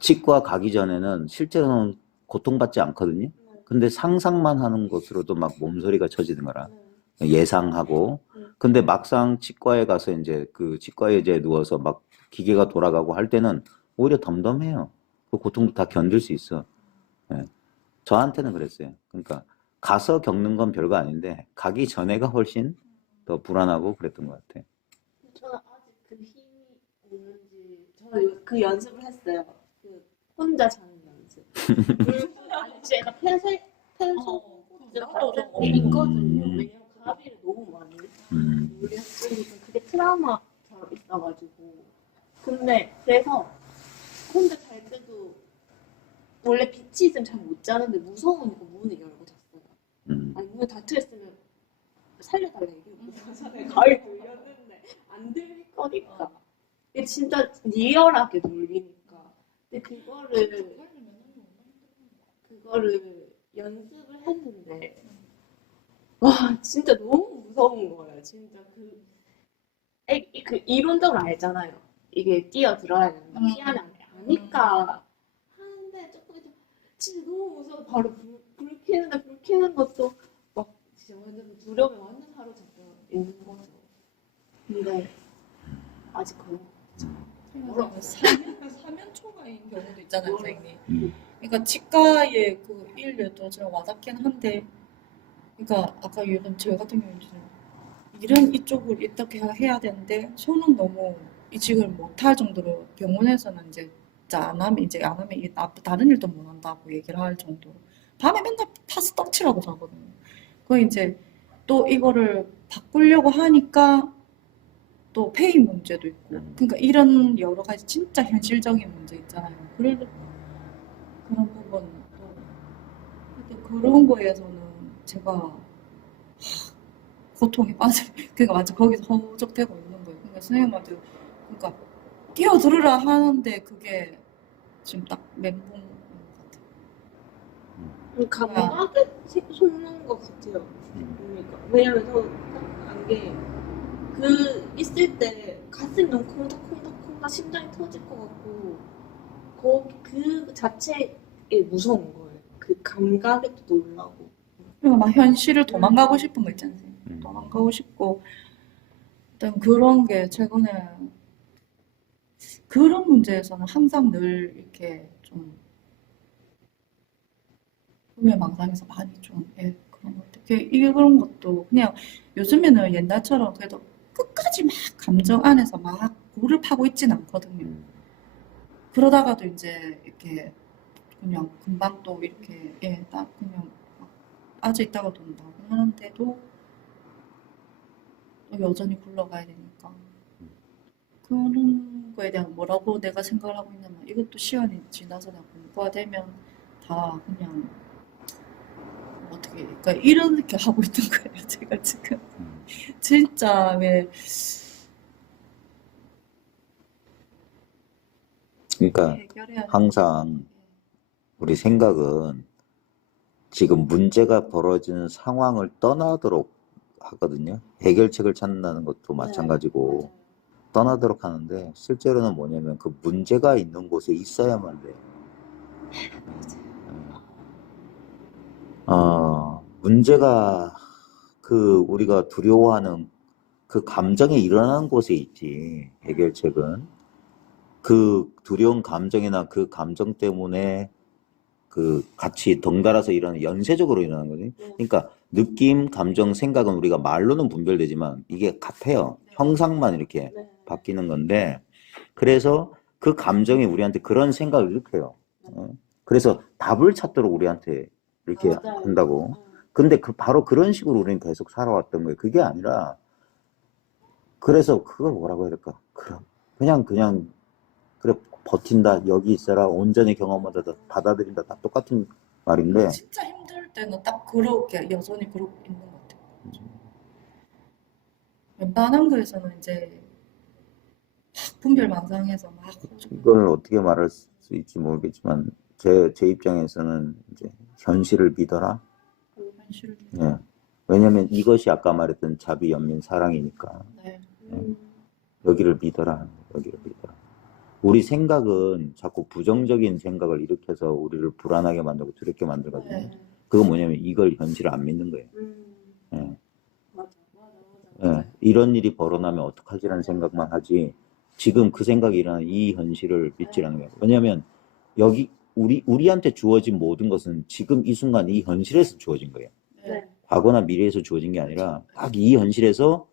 치과 가기 전에는 실제로는 고통받지 않거든요. 근데 상상만 하는 것으로도 막 몸소리가 쳐지는 거라 예상하고 근데 막상 치과에 가서 이제 그 치과 의자에 누워서 막 기계가 돌아가고 할 때는 오히려 덤덤해요. 그 고통도 다 견딜 수 있어. 예. 저한테는 그랬어요. 그러니까 가서 겪는 건 별거 아닌데 가기 전에가 훨씬 더 불안하고 그랬던 것 같아요. 저는 아직 그 힘이 없는지 저는 그 연습을 했어요. 그 혼자 자는 연습. 아니 제가 펜소 나도 좀 있거든요. 왜냐면 가비를 너무 많이 물렸으니까 그게 트라우마처럼 있어가지고. 근데 그래서 혼자 잘 때도 원래 빛이 있으면 잘 못 자는데 무서우니까 문을 열고 잤어요. 아니 문을 닫혀 있으면 살려달라 얘기하고 가위 돌렸는데 안 들릴 거니까 이게 진짜 리얼하게 돌리니까 근데 그거를 연습을 했는데 와 진짜 너무 무서운 거예요. 진짜 그 이론적으로 알잖아요. 이게 뛰어들어야 되는데 피하면 안 돼. 아니까 하는데 조금 진짜 너무 무서워. 바로 불 켜는 것도 막 진짜 완전 두려움에 완전 사로잡혀 있는 거죠. 근데 아직 그런 거 사면초가인 경우도 있잖아요, 선생님. 그러니까 치과의 그 일도 제가 와닿긴 한데, 그러니까 아까 요즘 저 같은 경우는 일은 이쪽을 이렇게 해야 되는데 손은 너무 이직을 못할 정도로 병원에서는 이제 안 하면 이게 다른 일도 못 한다고 얘기를 할 정도로 밤에 맨날 파스 떡치라고 자거든요. 그 이제 또 이거를 바꾸려고 하니까 또 페이 문제도 있고 그러니까 이런 여러 가지 진짜 현실적인 문제 있잖아요. 그런 부분도 근데 그런 거에서는 제가 고통에 그러니까 완전 거기서 허우적대고 있는 거예요. 그러니까 선생님한테 그러니까 뛰어들으라 하는데 그게 지금 딱 멘붕 같아요. 감각에 속는 것 같아요. 그러니까 왜냐면 저안게그 있을 때 가슴이 너무 콩닥콩닥콩닥 심장이 터질 것 같고 그 자체에 무서운 거예요. 그 감각에도 놀라고. 그러니까 막 현실을 도망가고 싶은 거 있잖아요. 도망가고 싶고 일단 그런 게 최근에 그런 문제에서는 항상 늘 이렇게 좀 흥미망상에서 많이 좀 그런 것 같아요. 이런 것도 그냥 요즘에는 옛날처럼 그래도 끝까지 막 감정 안에서 막 골을 파고 있진 않거든요. 그러다가도 이제 이렇게 그냥 금방 또 이렇게 딱 그냥 막 빠져 있다가 또 나고 하는데도 또 여전히 굴러가야 되니까 그런 거에 대한 뭐라고 내가 생각을 하고 있냐면 이것도 시간이 지나서 내가 공부가 되면 다 그냥 어떻게 그러니까 이렇게 하고 있는 거예요. 제가 지금 진짜 왜 그러니까 해결해야 항상 우리 생각은 지금 문제가 벌어지는 상황을 떠나도록 하거든요. 해결책을 찾는다는 것도 마찬가지고 떠나도록 하는데 실제로는 뭐냐면 그 문제가 있는 곳에 있어야만 돼요. 문제가 그 우리가 두려워하는 그 감정이 일어나는 곳에 있지. 해결책은 그 두려운 감정이나 그 감정 때문에 그 같이 덩달아서 일어나는 연쇄적으로 일어나는 거지. 그러니까 느낌, 감정, 생각은 우리가 말로는 분별되지만 이게 같아요. 형상만 이렇게 바뀌는 건데 그래서 그 감정이 우리한테 그런 생각을 일으켜요. 그래서 답을 찾도록 우리한테 이렇게 한다고. 근데 바로 그런 식으로 우리는 계속 살아왔던 거예요. 그게 아니라 그래서 그걸 뭐라고 해야 될까? 그냥 그래 버틴다, 여기 있어라, 온전히 경험하다, 받아들인다, 다 똑같은 말인데 진짜 힘들 때는 딱 그렇게 여전히 그러고 있는 것 같아요. 웬만한 거에서는 이제 막 분별망상해서 막 이걸 어떻게 말할 수 있지 모르겠지만 제 입장에서는 이제 현실을 믿어라. 현실을 예. 왜냐면 이것이 아까 말했던 자비, 연민, 사랑이니까. 네. 여기를 믿어라. 여기를 믿어라. 우리 생각은 자꾸 부정적인 생각을 일으켜서 우리를 불안하게 만들고 두렵게 만들거든요. 네. 그건 뭐냐면 이걸 현실을 안 믿는 거예요. 예. 맞아. 예. 이런 일이 벌어나면 어떡하지라는 생각만 하지 지금 그 생각이 일어나는 이 현실을 믿지라는 거예요. 왜냐면 여기 우리한테 주어진 모든 것은 지금 이 순간 이 현실에서 주어진 거예요. 네. 과거나 미래에서 주어진 게 아니라 딱 이 현실에서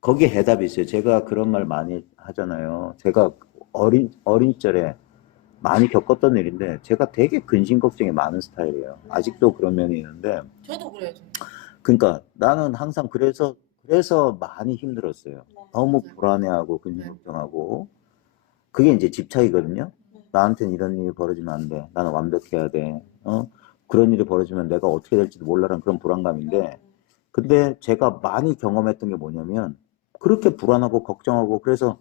거기에 해답이 있어요. 제가 그런 말 많이 하잖아요. 제가 어린 시절에 많이 겪었던 일인데 제가 되게 근심 걱정이 많은 스타일이에요. 아직도 그런 면이 있는데 저도 그래요. 그러니까 나는 항상 그래서 많이 힘들었어요. 너무 맞아요. 불안해하고 근심 네. 걱정하고 그게 이제 집착이거든요. 나한테는 이런 일이 벌어지면 안 돼. 나는 완벽해야 돼. 그런 일이 벌어지면 내가 어떻게 될지도 몰라라는 그런 불안감인데 근데 제가 많이 경험했던 게 뭐냐면 그렇게 불안하고 걱정하고 그래서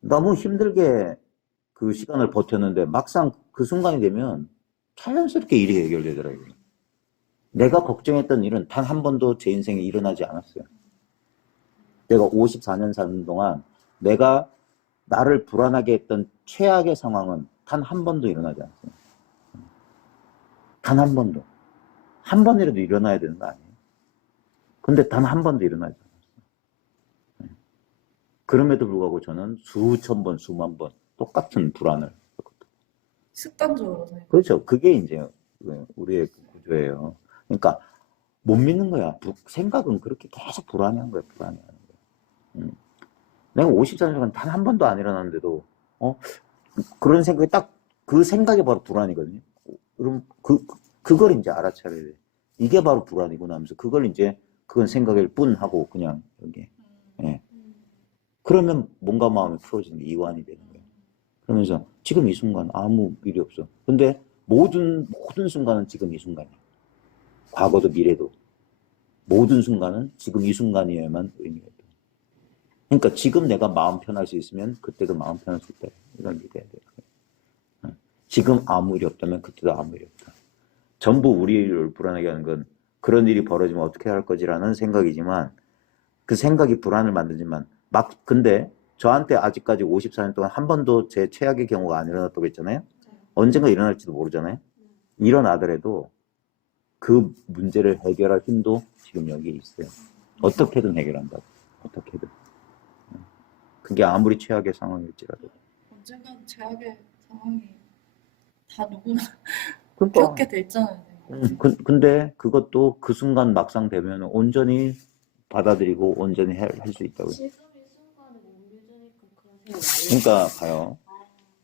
너무 힘들게 그 시간을 버텼는데 막상 그 순간이 되면 자연스럽게 일이 해결되더라고요. 내가 걱정했던 일은 단 한 번도 제 인생에 일어나지 않았어요. 내가 54년 사는 동안 내가 나를 불안하게 했던 최악의 상황은 단 한 번도 일어나지 않았어요. 단 한 번도. 한 번이라도 일어나야 되는 거 아니에요? 근데 단 한 번도 일어나지 않았어요. 그럼에도 불구하고 저는 수천 번, 수만 번 똑같은 불안을 습관적으로 생각. 그렇죠. 그게 이제 우리의 구조예요. 그러니까 못 믿는 거야. 생각은 그렇게 계속 불안해하는 거야. 불안해하는 거야. 내가 54년간 단 한 번도 안 일어났는데도 그런 생각이 딱 그 생각이 바로 불안이거든요. 그럼 그걸 이제 알아차려야 돼. 이게 바로 불안이구나 하면서 그걸 이제 그건 생각일 뿐 하고 그냥 여기. 예. 그러면 뭔가 마음이 풀어지는 게 이완이 되는 거예요. 그러면서 지금 이 순간 아무 일이 없어. 근데 모든 순간은 지금 이 순간이야. 과거도 미래도. 모든 순간은 지금 이 순간이어야만 의미가 있다. 그러니까 지금 내가 마음 편할 수 있으면 그때도 마음 편할 수 있다. 이걸 믿어야 돼요. 지금 아무 일이 없다면 그때도 아무 일이 없다. 전부 우리를 불안하게 하는 건 그런 일이 벌어지면 어떻게 할 거지라는 생각이지만 그 생각이 불안을 만들지만 근데 저한테 아직까지 54년 동안 한 번도 제 최악의 경우가 안 일어났다고 했잖아요. 언젠가 일어날지도 모르잖아요. 일어나더라도 그 문제를 해결할 힘도 지금 여기에 있어요. 어떻게든 해결한다고. 어떻게든. 그게 아무리 최악의 상황일지라도. 언젠간 최악의 상황이 다 누구나 그러니까 겪게 돼 있잖아요. 근데 그것도 그 순간 막상 되면 온전히 받아들이고 온전히 할 수 있다고요. 지금 이 순간에 못 믿으니까 그런 생각 그러니까 봐요.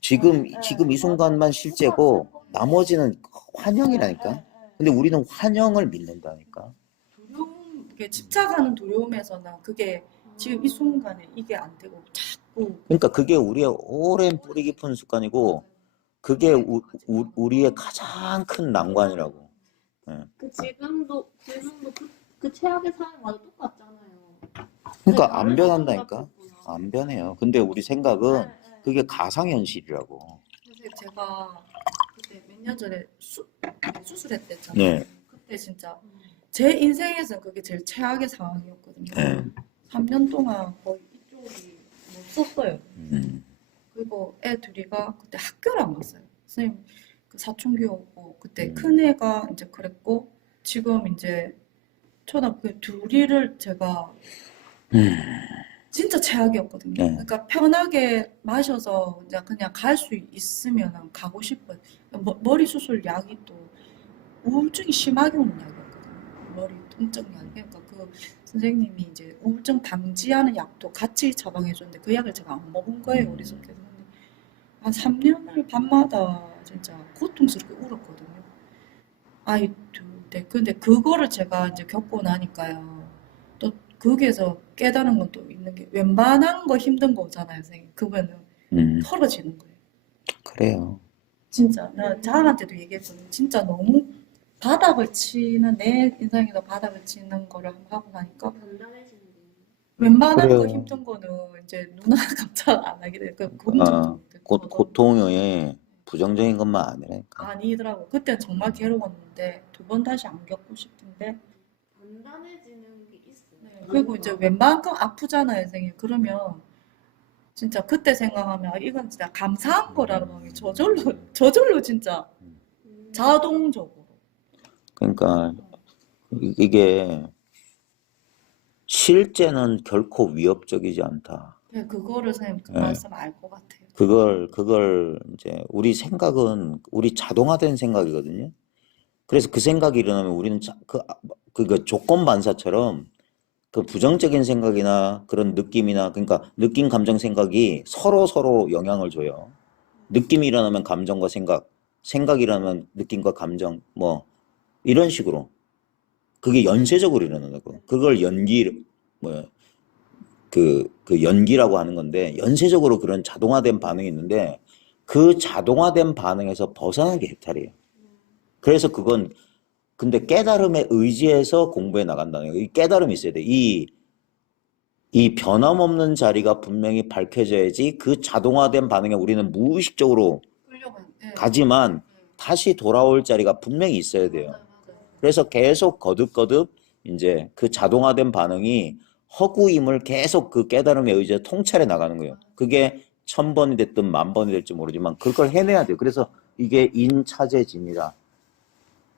지금 이 순간만 실제고 나머지는 환영이라니까. 근데 우리는 환영을 믿는다니까. 두려움, 이게 집착하는 두려움에서는 그게 지금 이 순간에 이게 안 되고 자꾸 그러니까 그게 우리의 오랜 뿌리 깊은 습관이고 그게 우리의 가장 큰 난관이라고. 예. 지금도 그 최악의 상황마다 똑같잖아요. 그러니까 안 변한다니까. 안 변해요. 근데 우리 생각은 그게 가상현실이라고. 사실 제가 그때 몇 년 전에 수술했댔잖아요. 네. 그때 진짜 제 인생에서는 그게 제일 최악의 상황이었거든요. 네. 3년 동안 거의 이쪽이 못 썼어요. 그리고 애 둘이가 그때 학교를 안 갔어요. 선생님 그 사춘기 오고 그때 큰 애가 이제 그랬고 지금 이제 초등학교 둘이를 제가 진짜 최악이었거든요. 네. 그러니까 편하게 마셔서 이제 그냥 갈 수 있으면 가고 싶어요. 머리 수술 약이 또 우울증이 심하게 오는 약이었거든요. 머리 통증 약. 그러니까 그 선생님이 이제 우울증 방지하는 약도 같이 처방해줬는데 그 약을 제가 안 먹은 거예요. 어리석게. 한 3년을 밤마다 진짜 고통스럽게 울었거든요. 아이 둘, 네. 근데 그거를 제가 이제 겪고 나니까요. 또 거기에서 깨달은 건 또 있는 게 웬만한 거 힘든 거잖아요, 선생님. 그거는 털어지는 거예요. 그래요. 진짜 나 자아한테도 얘기했거든요. 진짜 너무 바닥을 치는 내 인생에서 바닥을 치는 거를 한번 하고 나니까 단단해지는 거. 웬만한 그래요. 거 힘든 거는 이제 누나 감당 안 하게 돼요. 그 긍정적으로. 고통의 부정적인 것만 아니라니까. 아니더라고. 그때 정말 괴로웠는데 두 번 다시 안 겪고 싶은데 단단해지는 게 있어요. 그리고 이제 웬만큼 아프잖아요, 선생님. 그러면 진짜 그때 생각하면 아, 이건 진짜 감사한 거라는 마음이 저절로 진짜 자동적으로. 그러니까 이게 실제는 결코 위협적이지 않다. 네, 그거를 선생님 그 네. 말씀 알 것 같아요. 그걸 이제 우리 생각은 우리 자동화된 생각이거든요. 그래서 그 생각이 일어나면 우리는 그 조건 반사처럼 그 부정적인 생각이나 그런 느낌이나 그러니까 느낌, 감정, 생각이 서로 영향을 줘요. 느낌이 일어나면 감정과 생각이 일어나면 느낌과 감정 뭐 이런 식으로 그게 연쇄적으로 일어나고 그걸 그 연기라고 하는 건데 연쇄적으로 그런 자동화된 반응이 있는데 그 자동화된 반응에서 벗어나는 게 해탈이에요. 그래서 그건 근데 깨달음에 의지해서 공부해 나간다는 거예요. 이 깨달음이 있어야 돼. 이 변함없는 자리가 분명히 밝혀져야지 그 자동화된 반응에 우리는 무의식적으로 가지만 다시 돌아올 자리가 분명히 있어야 돼요. 그래서 계속 거듭 이제 그 자동화된 반응이 허구임을 계속 그 깨달음에 의지해 통찰해 나가는 거예요. 그게 1000번이 됐든 10,000번이 될지 모르지만 그걸 해내야 돼요. 그래서 이게 인차제진이라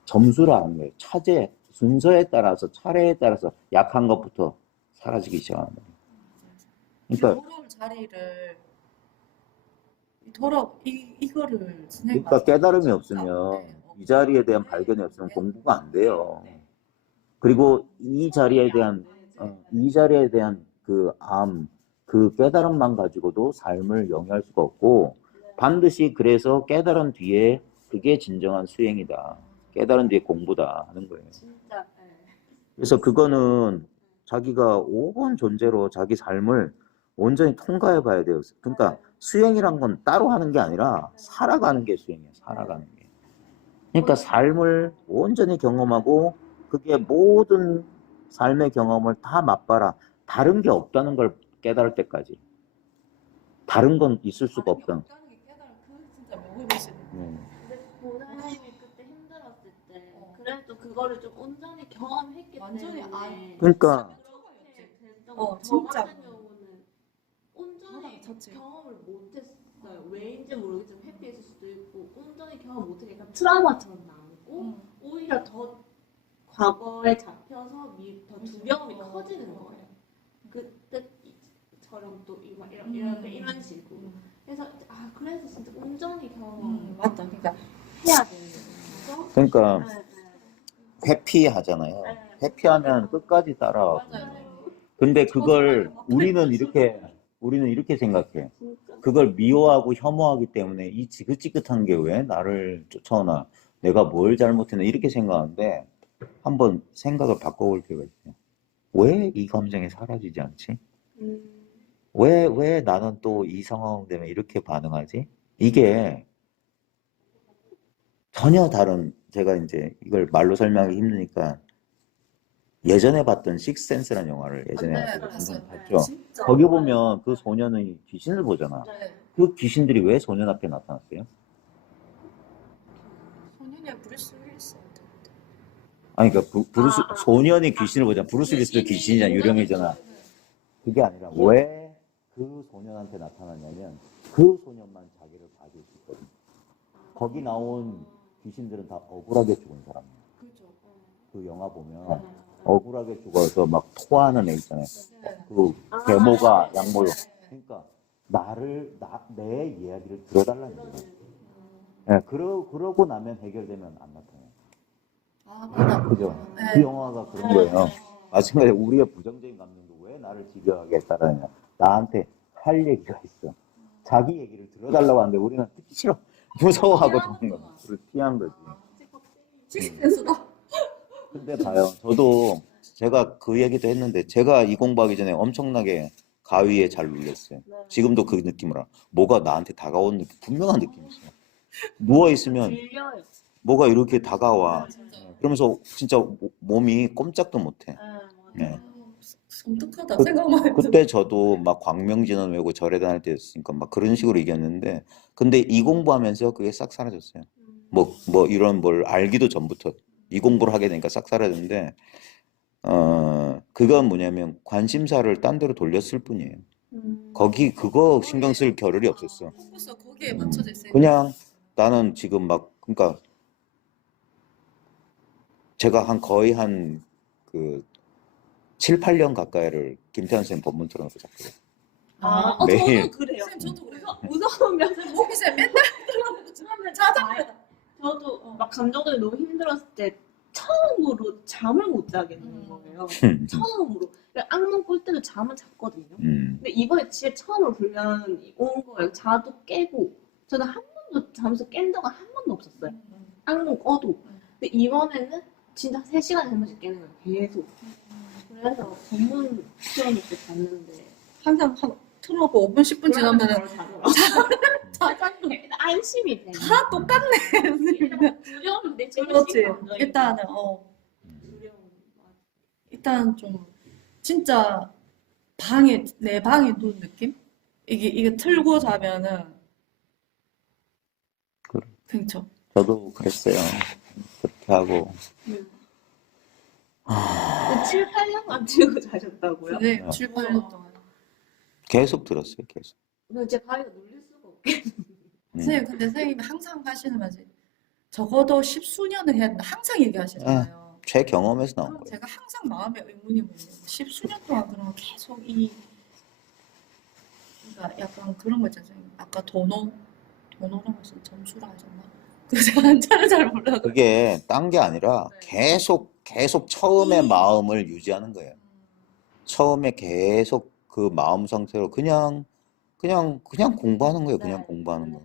점수라 하는 거예요. 차제, 순서에 따라서 차례에 따라서 약한 것부터 사라지기 시작하는 거예요. 그러니까 돌아올 자리를 이거를 선생님 그러니까 깨달음이 없으면 네, 이 자리에 대한 발견이 없으면 공부가 안 돼요. 그리고 이 자리에 대한 그 깨달음만 가지고도 삶을 영위할 수가 없고 반드시 그래서 깨달은 뒤에 그게 진정한 수행이다. 깨달은 뒤에 공부다 하는 거예요. 진짜. 그래서 그거는 자기가 온 존재로 자기 삶을 온전히 통과해 봐야 돼요. 그러니까 수행이란 건 따로 하는 게 아니라 살아가는 게 수행이에요. 살아가는 게. 그러니까 삶을 온전히 경험하고 그게 모든 삶의 경험을 다 맛봐라. 다른 게 없다는 걸 깨달을 때까지. 다른 건 있을 수가 없다. 진짜 먹으시는 근데 보나님이 그때 힘들었을 때 그래도 그거를 좀 온전히 경험했기 완전히 때문에 그러니까 저 진짜. 같은 경우는 온전히 쳤지. 경험을 못했어요. 왜인지 모르겠지만 해피했을 수도 있고 온전히 경험 못하니까 트라우마처럼 남고 오히려 더 과거에 잡혀서 더 두려움이 커지는 거예요. 그때 택시처럼 또 이런 식으로. 그래서 그래서 진짜 온전히 경험 맞다. 그러니까 해야 되는 거죠. 그러니까 네, 회피하잖아요. 회피하면 끝까지 따라와. 맞아요. 근데 그걸 우리는 이렇게 생각해. 진짜. 그걸 미워하고 혐오하기 때문에 이 지긋지긋한 게 왜 나를 쫓아오나, 내가 뭘 잘못했나 이렇게 생각하는데 한번 생각을 바꿔볼 필요가 있어요. 왜 이 감정이 사라지지 않지? 왜 나는 또 이 상황 때문에 이렇게 반응하지? 이게 전혀 다른, 제가 이제 이걸 말로 설명하기 힘드니까 예전에 봤던 식스센스라는 영화를 예전에 네, 봤어요. 봤어요. 봤죠? 진짜. 거기 보면 그 소년이 귀신을 보잖아. 네. 그 귀신들이 왜 소년 앞에 나타났어요? 소년의 브루스 윌리스. 아니, 그러니까 소년이 귀신을 보잖아. 브루스 윌리스도 귀신이잖아, 유령이잖아. 네. 그게 아니라 왜 그 소년한테 나타났냐면 그 소년만 자기를 봐줄 수 있거든. 거기 나온 귀신들은 다 억울하게 죽은 사람이야. 그죠. 그 영화 보면 억울하게 죽어서 막 토하는 애 있잖아요. 네. 그 계모가 약물로. 그러니까 내 이야기를 들어달라는 거예요. 예, 그러고 나면 해결되면 안 나타나요. 아, 맞아. 그죠? 네. 그 영화가 그런 거예요. 마찬가지로 우리의 부정적인 감정도 왜 나를 집요하게 했다라냐. 나한테 할 얘기가 있어. 자기 얘기를 들어달라고 하는데 우리는 듣기 싫어. 무서워하고 도는 거야. 그걸 피한 거지. 식스센스다. 근데 봐요. 저도 제가 그 얘기도 했는데 제가 이 공부하기 전에 엄청나게 가위에 잘 눌렸어요. 지금도 그 느낌을 알아. 뭐가 나한테 다가온 느낌, 분명한 느낌이 있어요. 누워있으면 들려요. 뭐가 이렇게 다가와. 진짜. 그러면서 진짜 몸이 꼼짝도 못해. 네. 섬뜩하다. 그- 생각만 해도. 그때 저도 막 광명진원 외우고 절에 다닐 때였으니까 막 그런 식으로 이겼는데, 근데 이 공부하면서 그게 싹 사라졌어요. 뭐 이런 걸 알기도 전부터 이 공부를 하게 되니까 싹 사라졌는데, 그건 뭐냐면 관심사를 딴 데로 돌렸을 뿐이에요. 그거 신경 쓸 겨를이 없었어. 포커스가 거기에 맞춰져 있어요. 그냥 나는 지금 막, 그러니까 제가 거의 그 7, 8년 가까이를 김태현 선생님 법문 틀어놓고 잤거든요. 매일. 저도 그래요. 선생님 저도 그래요. 무서우면 목이 쌤 맨날 처음에 짜장면. 저도 막 감정들이 너무 힘들었을 때 처음으로 잠을 못 자게 되는 거예요. 처음으로. 그러니까 악몽 꿀 때도 잠은 잤거든요. 근데 이번에 진짜 처음으로 불면이 온 거예요. 자도 깨고. 저는 한 번도 잠에서 깬 적은 한 번도 없었어요. 악몽 꿔도. 근데 이번에는 진짜 3시간에 한 번씩 깨는 거예요. 계속. 그래서 전문 틀어놓고 잤는데 항상 틀어놓고 5분 10분 지나면 자장도 안심이 돼. 다 똑같네. 두려움 내 제일 그렇지. 싫은 감정이거든요. 일단은 두려움. 일단 좀 진짜 내 방에 누운 느낌? 이게 틀고 자면은 그래. 괜찮. 저도 그랬어요. 그렇게 하고. 7, 8년간 치고 자셨다고요? 네, 네. 7, 8년 동안. 계속 들었어요, 계속. 근데 제 가위가 눌릴 수가 없겠네. 선생님, 근데 선생님이 항상 하시는 말이 적어도 10수년을 해야 된다. 항상 얘기하시잖아요. 제 경험에서 나온 그럼 거예요. 제가 항상 마음에 의문이 뭐냐면 10수년 동안 그러면 계속 그러니까 약간 그런 거 있잖아요. 선생님. 아까 도노라고 해서 점수라 하셨나? 그 제가 한자를 잘 몰라서. 그게 딴 게 아니라 계속 처음의 마음을 유지하는 거예요. 처음에 계속 그 마음 상태로 그냥 공부하는 거예요. 그냥 네. 공부하는 거.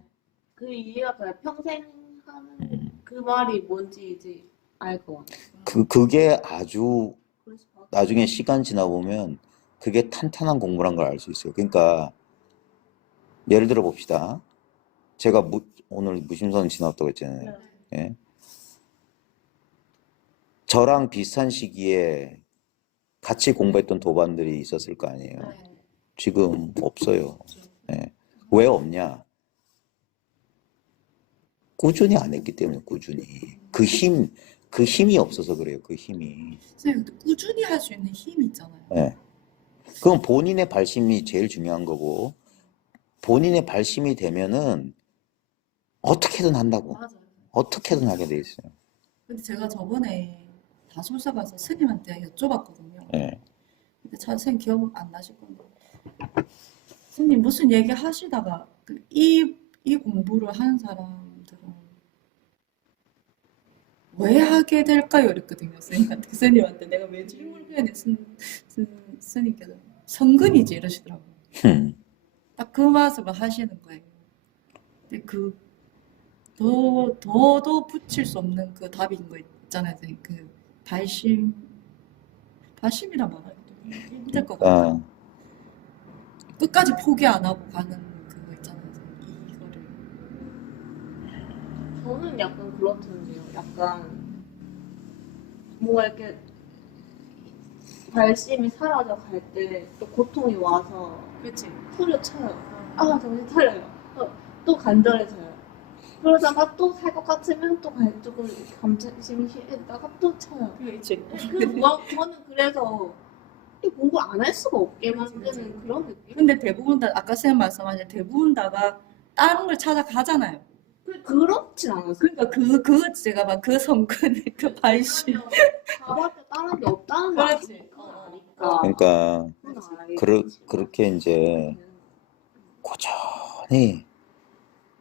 그 이해가 돼요. 평생 하는 음. 그 말이 뭔지 이제 알 것 같아요. 그게 아주 그래서 나중에 시간 지나 보면 그게 탄탄한 공부란 걸 알 수 있어요. 그러니까 예를 들어 봅시다. 제가 오늘 무심선 지났다고 했잖아요. 예. 저랑 비슷한 시기에 같이 공부했던 도반들이 있었을 거 아니에요. 네. 지금 없어요. 예. 왜 없냐? 꾸준히 안 했기 때문에, 꾸준히. 그 힘이 없어서 그래요. 그 힘이. 선생님, 근데 꾸준히 할 수 있는 힘이 있잖아요. 예. 그럼 본인의 발심이 제일 중요한 거고, 본인의 발심이 되면은 어떻게든 한다고. 맞아요. 어떻게든 하게 돼 있어요. 근데 제가 저번에 다솔사 가서 스님한테 여쭤봤거든요. 예. 근데 선생님 기억 안 나실 건데 선생님 무슨 얘기 하시다가 이 공부를 하는 사람들은 왜 하게 될까요? 이랬거든요. 선생님한테 내가 왜 질문을 해야 돼? 스님께서 성근이지 이러시더라고요. 딱 그 말씀을 하시는 거예요. 근데 더도 붙일 수 없는 그 답인 거 있잖아요. 선생님. 그 발심이라 말하기도 힘들 것 같아요. 아, 끝까지 포기 안 하고 가는 그거 있잖아요. 선생님. 이거를. 저는 약간 그렇던데요. 약간 뭔가 이렇게 발심이 사라져 갈 때 또 고통이 와서 그렇지. 후려쳐요. 아, 정신 차려요. 또 간절해져요. 그러다가 또 살 것 같으면 또 조금 감정심이 실다가 또 쳐요. 그렇지. 저는 그래서 이 공부 안 할 수가 없게 만드는 그런 느낌? 근데 대부분 다 아까 선생님 말씀하신 대부분 다가 다른 걸 찾아가잖아요. 그렇진 않았어요. 그러니까 그 제가 막 그 성근의 그 발심. 가봤자 다른 게 없다는 거 그렇지. 아니까. 그러니까 그건 알겠지. 그렇게 이제 꾸준히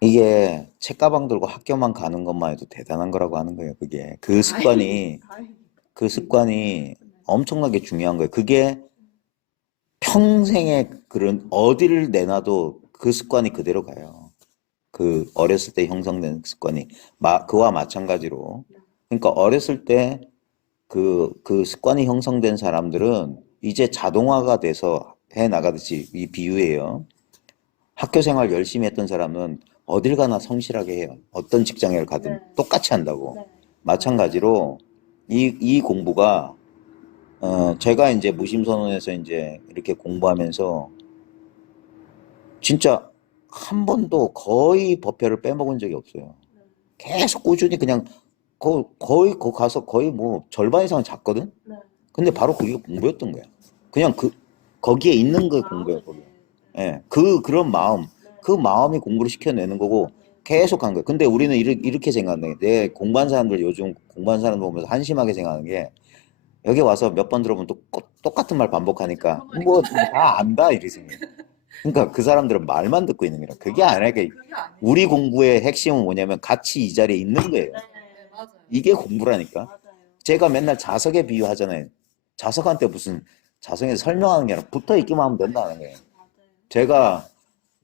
이게 책가방 들고 학교만 가는 것만 해도 대단한 거라고 하는 거예요. 그게 그 습관이 엄청나게 중요한 거예요. 그게 평생에 그런 어디를 내놔도 그 습관이 그대로 가요. 그 어렸을 때 형성된 습관이 그와 마찬가지로. 그러니까 어렸을 때 그 습관이 형성된 사람들은 이제 자동화가 돼서 해 나가듯이 이 비유예요. 학교 생활 열심히 했던 사람은 어딜 가나 성실하게 해요. 어떤 직장을 가든 네. 똑같이 한다고. 네. 마찬가지로 이 공부가 제가 이제 무심선언에서 이제 이렇게 공부하면서 진짜 한 번도 거의 법회를 빼먹은 적이 없어요. 계속 꾸준히 그냥 거의 거 가서 거의 뭐 절반 이상 잤거든? 네. 근데 바로 그게 공부였던 거야. 그냥 거기에 있는 게 공부야, 거기. 예. 그런 마음, 그 마음이 공부를 시켜내는 거고 계속 한 거야. 근데 우리는 이렇게 생각하는 게, 내 공부한 사람들 요즘 공부한 사람 보면서 한심하게 생각하는 게, 여기 와서 몇 번 들어보면 또 똑같은 말 반복하니까 뭐 다 안다 이렇게 생각해. 그러니까 그 사람들은 말만 듣고 있는 거라. 그게 아니라 그게 아니에요. 우리 공부의 핵심은 뭐냐면 같이 이 자리에 있는 거예요. 네. 맞아요. 이게 공부라니까. 맞아요. 제가 맨날 자석에 비유하잖아요. 자석한테 무슨 자석에 설명하는 게 아니라 붙어 있기만 하면 된다는 거예요. 맞아요. 제가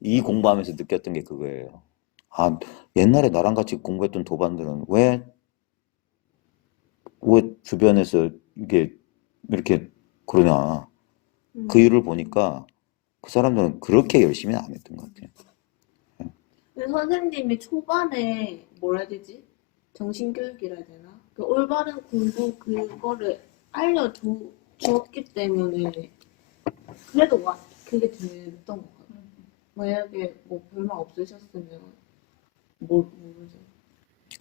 이 공부하면서 느꼈던 게 그거예요. 아, 옛날에 나랑 같이 공부했던 도반들은 왜 주변에서 이게 이렇게 그러냐. 그 이유를 보니까 그 사람들은 그렇게 열심히 안 했던 것 같아요. 근데 선생님이 초반에 뭐라 해야 되지? 정신교육이라 해야 되나? 그 올바른 공부 그거를 알려주었기 때문에 그래도 그게 됐던 것 같아요. 만약에 뭐 별말 없으셨으면 모르죠.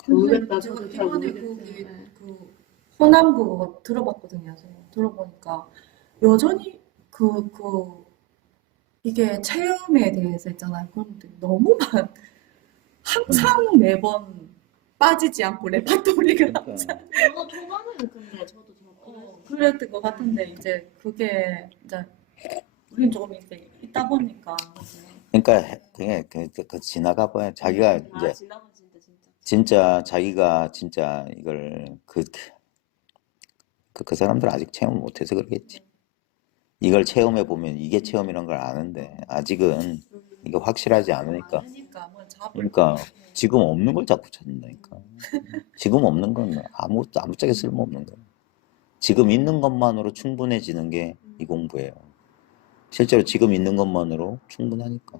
모르겠다. 제가 저도 잘 이번에 모르겠어요. 네. 그 호남 그거 들어봤거든요. 선생님. 들어보니까 여전히 이게 체험에 대해서 있잖아요. 그런데 너무 항상 매번 빠지지 않고 레파토리가 항상 저도 초반에는 근데 저도 그랬던 것 같은데 이제 그게 이제 우린 조금 이제 있다 보니까 그러니까 그게 지나가 봐요. 자기가 이제 지나가 진짜 자기가 진짜 이걸 그 사람들 아직 체험 못해서 그러겠지. 이걸 체험해 보면 이게 체험이란 걸 아는데 아직은 이게 확실하지 않으니까. 많으니까 뭐 잡을 그러니까 지금 없는 걸 자꾸 찾는다니까. 지금 없는 건 아무짝에 쓸모없는 거야. 지금 있는 것만으로 충분해지는 게 이 공부예요. 실제로 지금 있는 것만으로 충분하니까.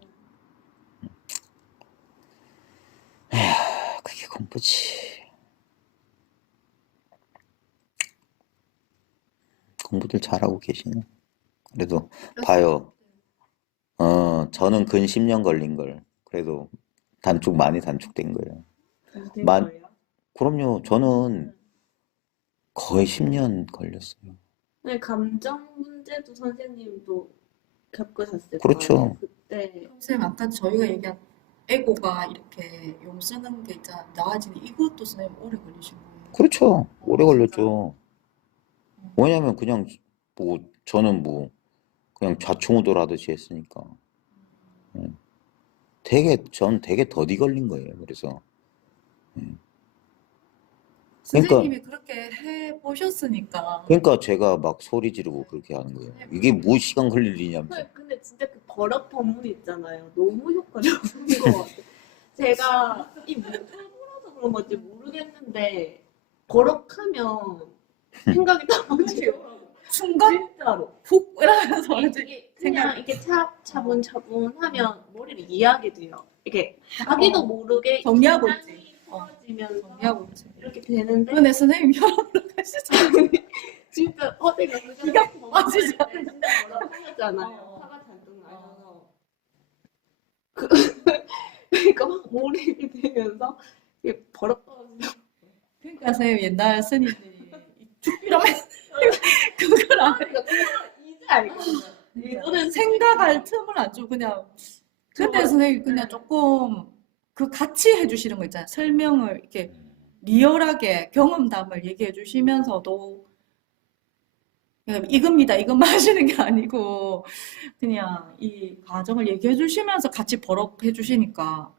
그게 공부지. 공부들 잘하고 계시네. 그래도 봐요. 저는 근 10년 걸린 걸 그래도 많이 단축된 거예요. 그럼요. 저는 거의 10년 걸렸어요. 네, 감정 문제도 선생님도 겪으셨을 그렇죠. 거예요. 그때 선생님 아까 저희가 얘기한 에고가 이렇게 용 쓰는 게 있잖아 나아지는 이것도 선생님 오래 걸리신 거예요. 그렇죠. 오래 걸렸죠. 왜냐면 그냥 뭐 저는 뭐 그냥 좌충우돌 하듯이 했으니까. 전 되게 더디 걸린 거예요. 그래서. 선생님이 그렇게 해 보셨으니까. 그러니까 제가 막 소리 지르고 그렇게 하는 거예요. 이게 뭐 시간 걸릴 일이냐면서. 근데 진짜 그 버럭 법문 있잖아요. 너무 효과적인 것 같아요. 제가 이 무슨 부러서 그런 건지 모르겠는데 버럭하면 생각이 다 바뀌어요. 순간 진짜로. 훅 이러면서 이제 이게 그냥 이렇게 차분차분하면 머리를 이해하게 돼요. 이게 자기도 모르게 정리하고 긴장이 있지. 풀어지면서 정리하고 있지. 이렇게 되는데 근데 선생님 혈압을 가시죠. 진짜 내가 그 기가 전에 빠지지 진짜 버럭하잖아요. 어. 화가 잔뜩 나셔서 그러니까 막 몰입이 되면서 이게 버럭 떨어지는 그러니까 선생님 옛날 스님들이 죽비라면 그걸 안 해. 그러니까 그걸 이제 알거든요. 예전엔 생각할 틈을 안 주고 그냥 그때 선생님 그냥 조금 그 같이 해주시는 거 있잖아요. 설명을 이렇게 리얼하게 경험담을 얘기해 주시면서도 그냥 이겁니다. 이것만 하시는 게 아니고 그냥 이 과정을 얘기해 주시면서 같이 버럭해 주시니까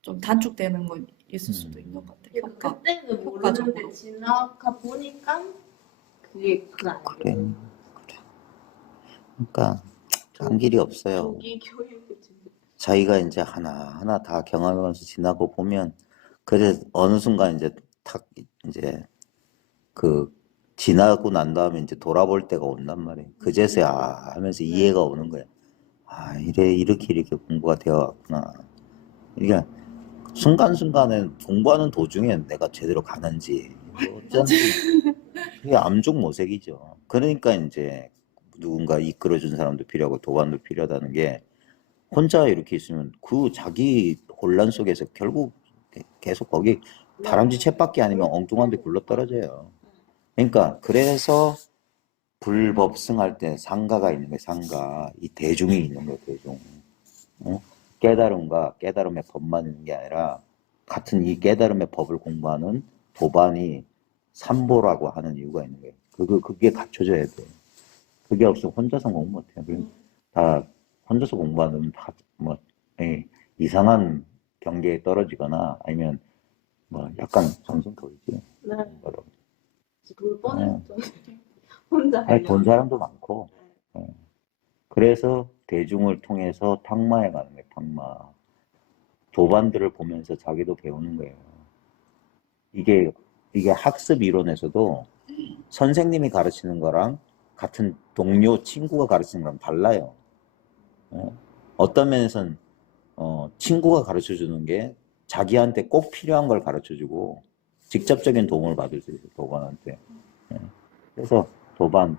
좀 단축되는 건 있을 수도 있는 것 같아요. 효과. 그때는 효과적으로. 모르는데 지나가 보니까 그게 그래. 그러니까 간 길이 없어요. 조기 교육이 좀 자기가 이제 하나하나 다 경험하면서 지나고 보면 그래 어느 순간 이제 탁 이제 그 지나고 난 다음에 이제 돌아볼 때가 온단 말이에요. 그제서야 하면서 이해가 오는 거예요. 아, 이렇게 공부가 되어 왔구나. 이게 순간순간에 공부하는 도중에 내가 제대로 가는지 어쩐지 그게 암중모색이죠. 그러니까 이제 누군가 이끌어준 사람도 필요하고 도반도 필요하다는 게 혼자 이렇게 있으면 그 자기 혼란 속에서 결국 계속 거기 다람쥐 쳇바퀴 아니면 엉뚱한 데 굴러떨어져요. 그러니까 그래서 불법승할 때 상가가 있는 거예요. 상가. 이 대중이 있는 거예요. 대중. 깨달음과 깨달음의 법만 있는 게 아니라 같은 이 깨달음의 법을 공부하는 도반이 삼보라고 하는 이유가 있는 거예요. 그게 갖춰져야 돼요. 그게 없으면 혼자서 공부 못해요. 다 혼자서 공부하면 다 뭐 이상한 경계에 떨어지거나 아니면 뭐 약간 정신 돌지. 네. 여러분. 볼 뻔했죠. 혼자 아니, 하려고. 본 사람도 많고. 그래서 대중을 통해서 탁마에 가는 거예요. 탁마. 도반들을 보면서 자기도 배우는 거예요. 이게 학습 이론에서도 선생님이 가르치는 거랑 같은 동료 친구가 가르치는 거랑 달라요. 어떤 면에선 친구가 가르쳐 주는 게 자기한테 꼭 필요한 걸 가르쳐 주고 직접적인 도움을 받을 수 있어요. 도반한테. 그래서 도반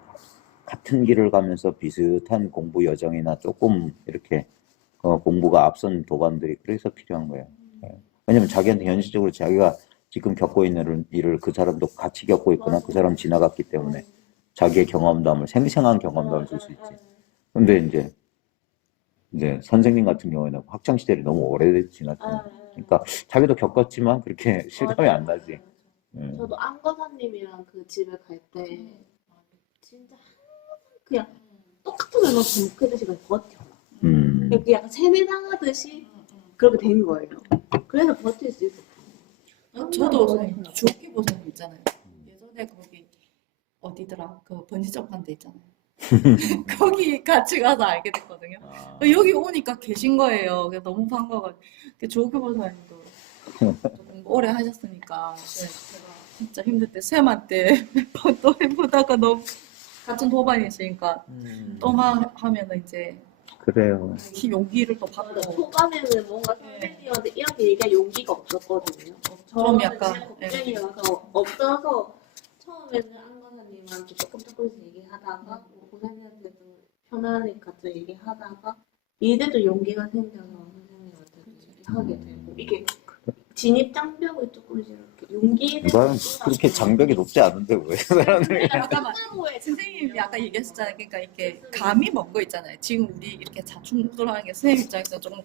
같은 길을 가면서 비슷한 공부 여정이나 조금 이렇게 공부가 앞선 도반들이 그래서 필요한 거예요. 왜냐면 자기한테 현실적으로 자기가 지금 겪고 있는 일을 그 사람도 같이 겪고 있거나 그 사람 지나갔기 때문에 자기의 경험담을 생생한 경험담을 줄 수 있지. 근데 이제 선생님 같은 경우에는 학창 시절이 너무 오래돼 지났잖아요. 그러니까 자기도 겪었지만 그렇게 실감이 안 나지. 저도 안거사님이랑 그 집에 갈 때 진짜 항상 그냥 똑같은 걸 반복해주시 버텨. 그게 약간 세뇌당하듯이 그렇게 된 거예요. 그래서 버틸 수 있었어요. 저도 선생님 주옥기 보선님 있잖아요. 예전에 거기 어디더라? 그 번지점프한 데 있잖아요. 거기 같이 가서 알게 됐거든요. 여기 오니까 계신 거예요. 그래서 너무 반가워가지고. 주옥기 보선님도 조금 오래 하셨으니까 제가 진짜 힘들 때 쌤한테 몇 번 또 해보다가 너무 같은 도반이시니까 또만 하면은 이제 그래요. 용기를 또 받고 초반에는 뭔가 선생님한테 이렇게 얘기할 용기가 없었거든요. 좀 저는 약간 그냥 걱정이어서 없어서 처음에는 안거사님한테 조금씩 얘기하다가 뭐 고사님한테 좀 편하니까 또 얘기하다가 이제도 용기가 생겨서 선생님한테 얘기하게 되고 이게 진입 장벽을 조금씩 이렇게 용기를 나는 그렇게 장벽이 높지 않은데 왜 사람들이 잠깐만 선생님이 아까 얘기하셨잖아요. 그러니까 이렇게 감이 먹고 있잖아요. 지금 우리 이렇게 자충우돌하는 게 선생님 입장에서 조금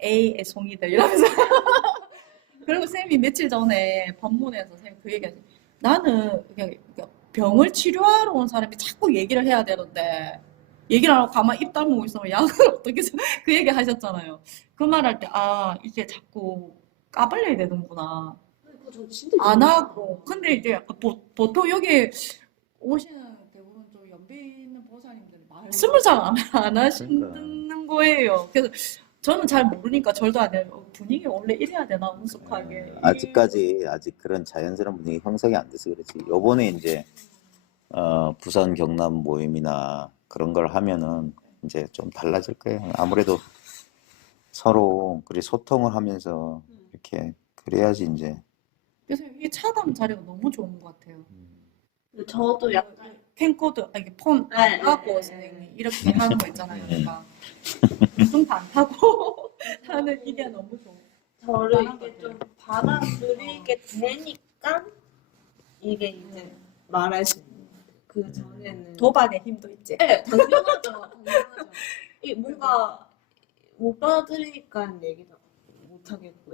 에이 애송이들 이러면서 그리고 선생님이 며칠 전에 법문에서 선생님 그 얘기하셨어요. 나는 그냥 병을 치료하러 온 사람이 자꾸 얘기를 해야 되는데 얘기를 안 하고 가만히 입 다물고 있으면 약을 어떻게 그 얘기 하셨잖아요. 그 말할 때 아 이게 자꾸 까발려야 되는구나. 그거 저 진짜 안 이해가 하고 근데 이제 약간 보통 여기 오시는 대부분 좀 연배 있는 보호사님들이 말씀을 잘 안 하시는 거예요. 그래서 저는 잘 모르니까 절도 안 해요. 분위기 원래 이래야 되나 엄숙하게. 아직까지 아직 그런 자연스러운 분위기 형성이 안 돼서 그렇지. 요번에 이제 부산 경남 모임이나 그런 걸 하면은 이제 좀 달라질 거예요. 아무래도 서로 그리 소통을 하면서 이렇게 그래야지 이제. 그래서 이 차담 자리가 너무 좋은 것 같아요. 저도 약간 캠코더 이게 폰 네, 안 하고 네, 선생님이 이렇게 하는 거 있잖아요. 네. 그러니까 운동도 안 하고 하는 이게 너무 좋아. 저를 이게 좀 받아들이게 되니까 이게 이제 말할 수 있는 그 전에는 도반의 힘도 있지. 네, 당연하죠. 당연하죠. 이 뭔가 못 받아들이니까 얘기도 못 하겠고요.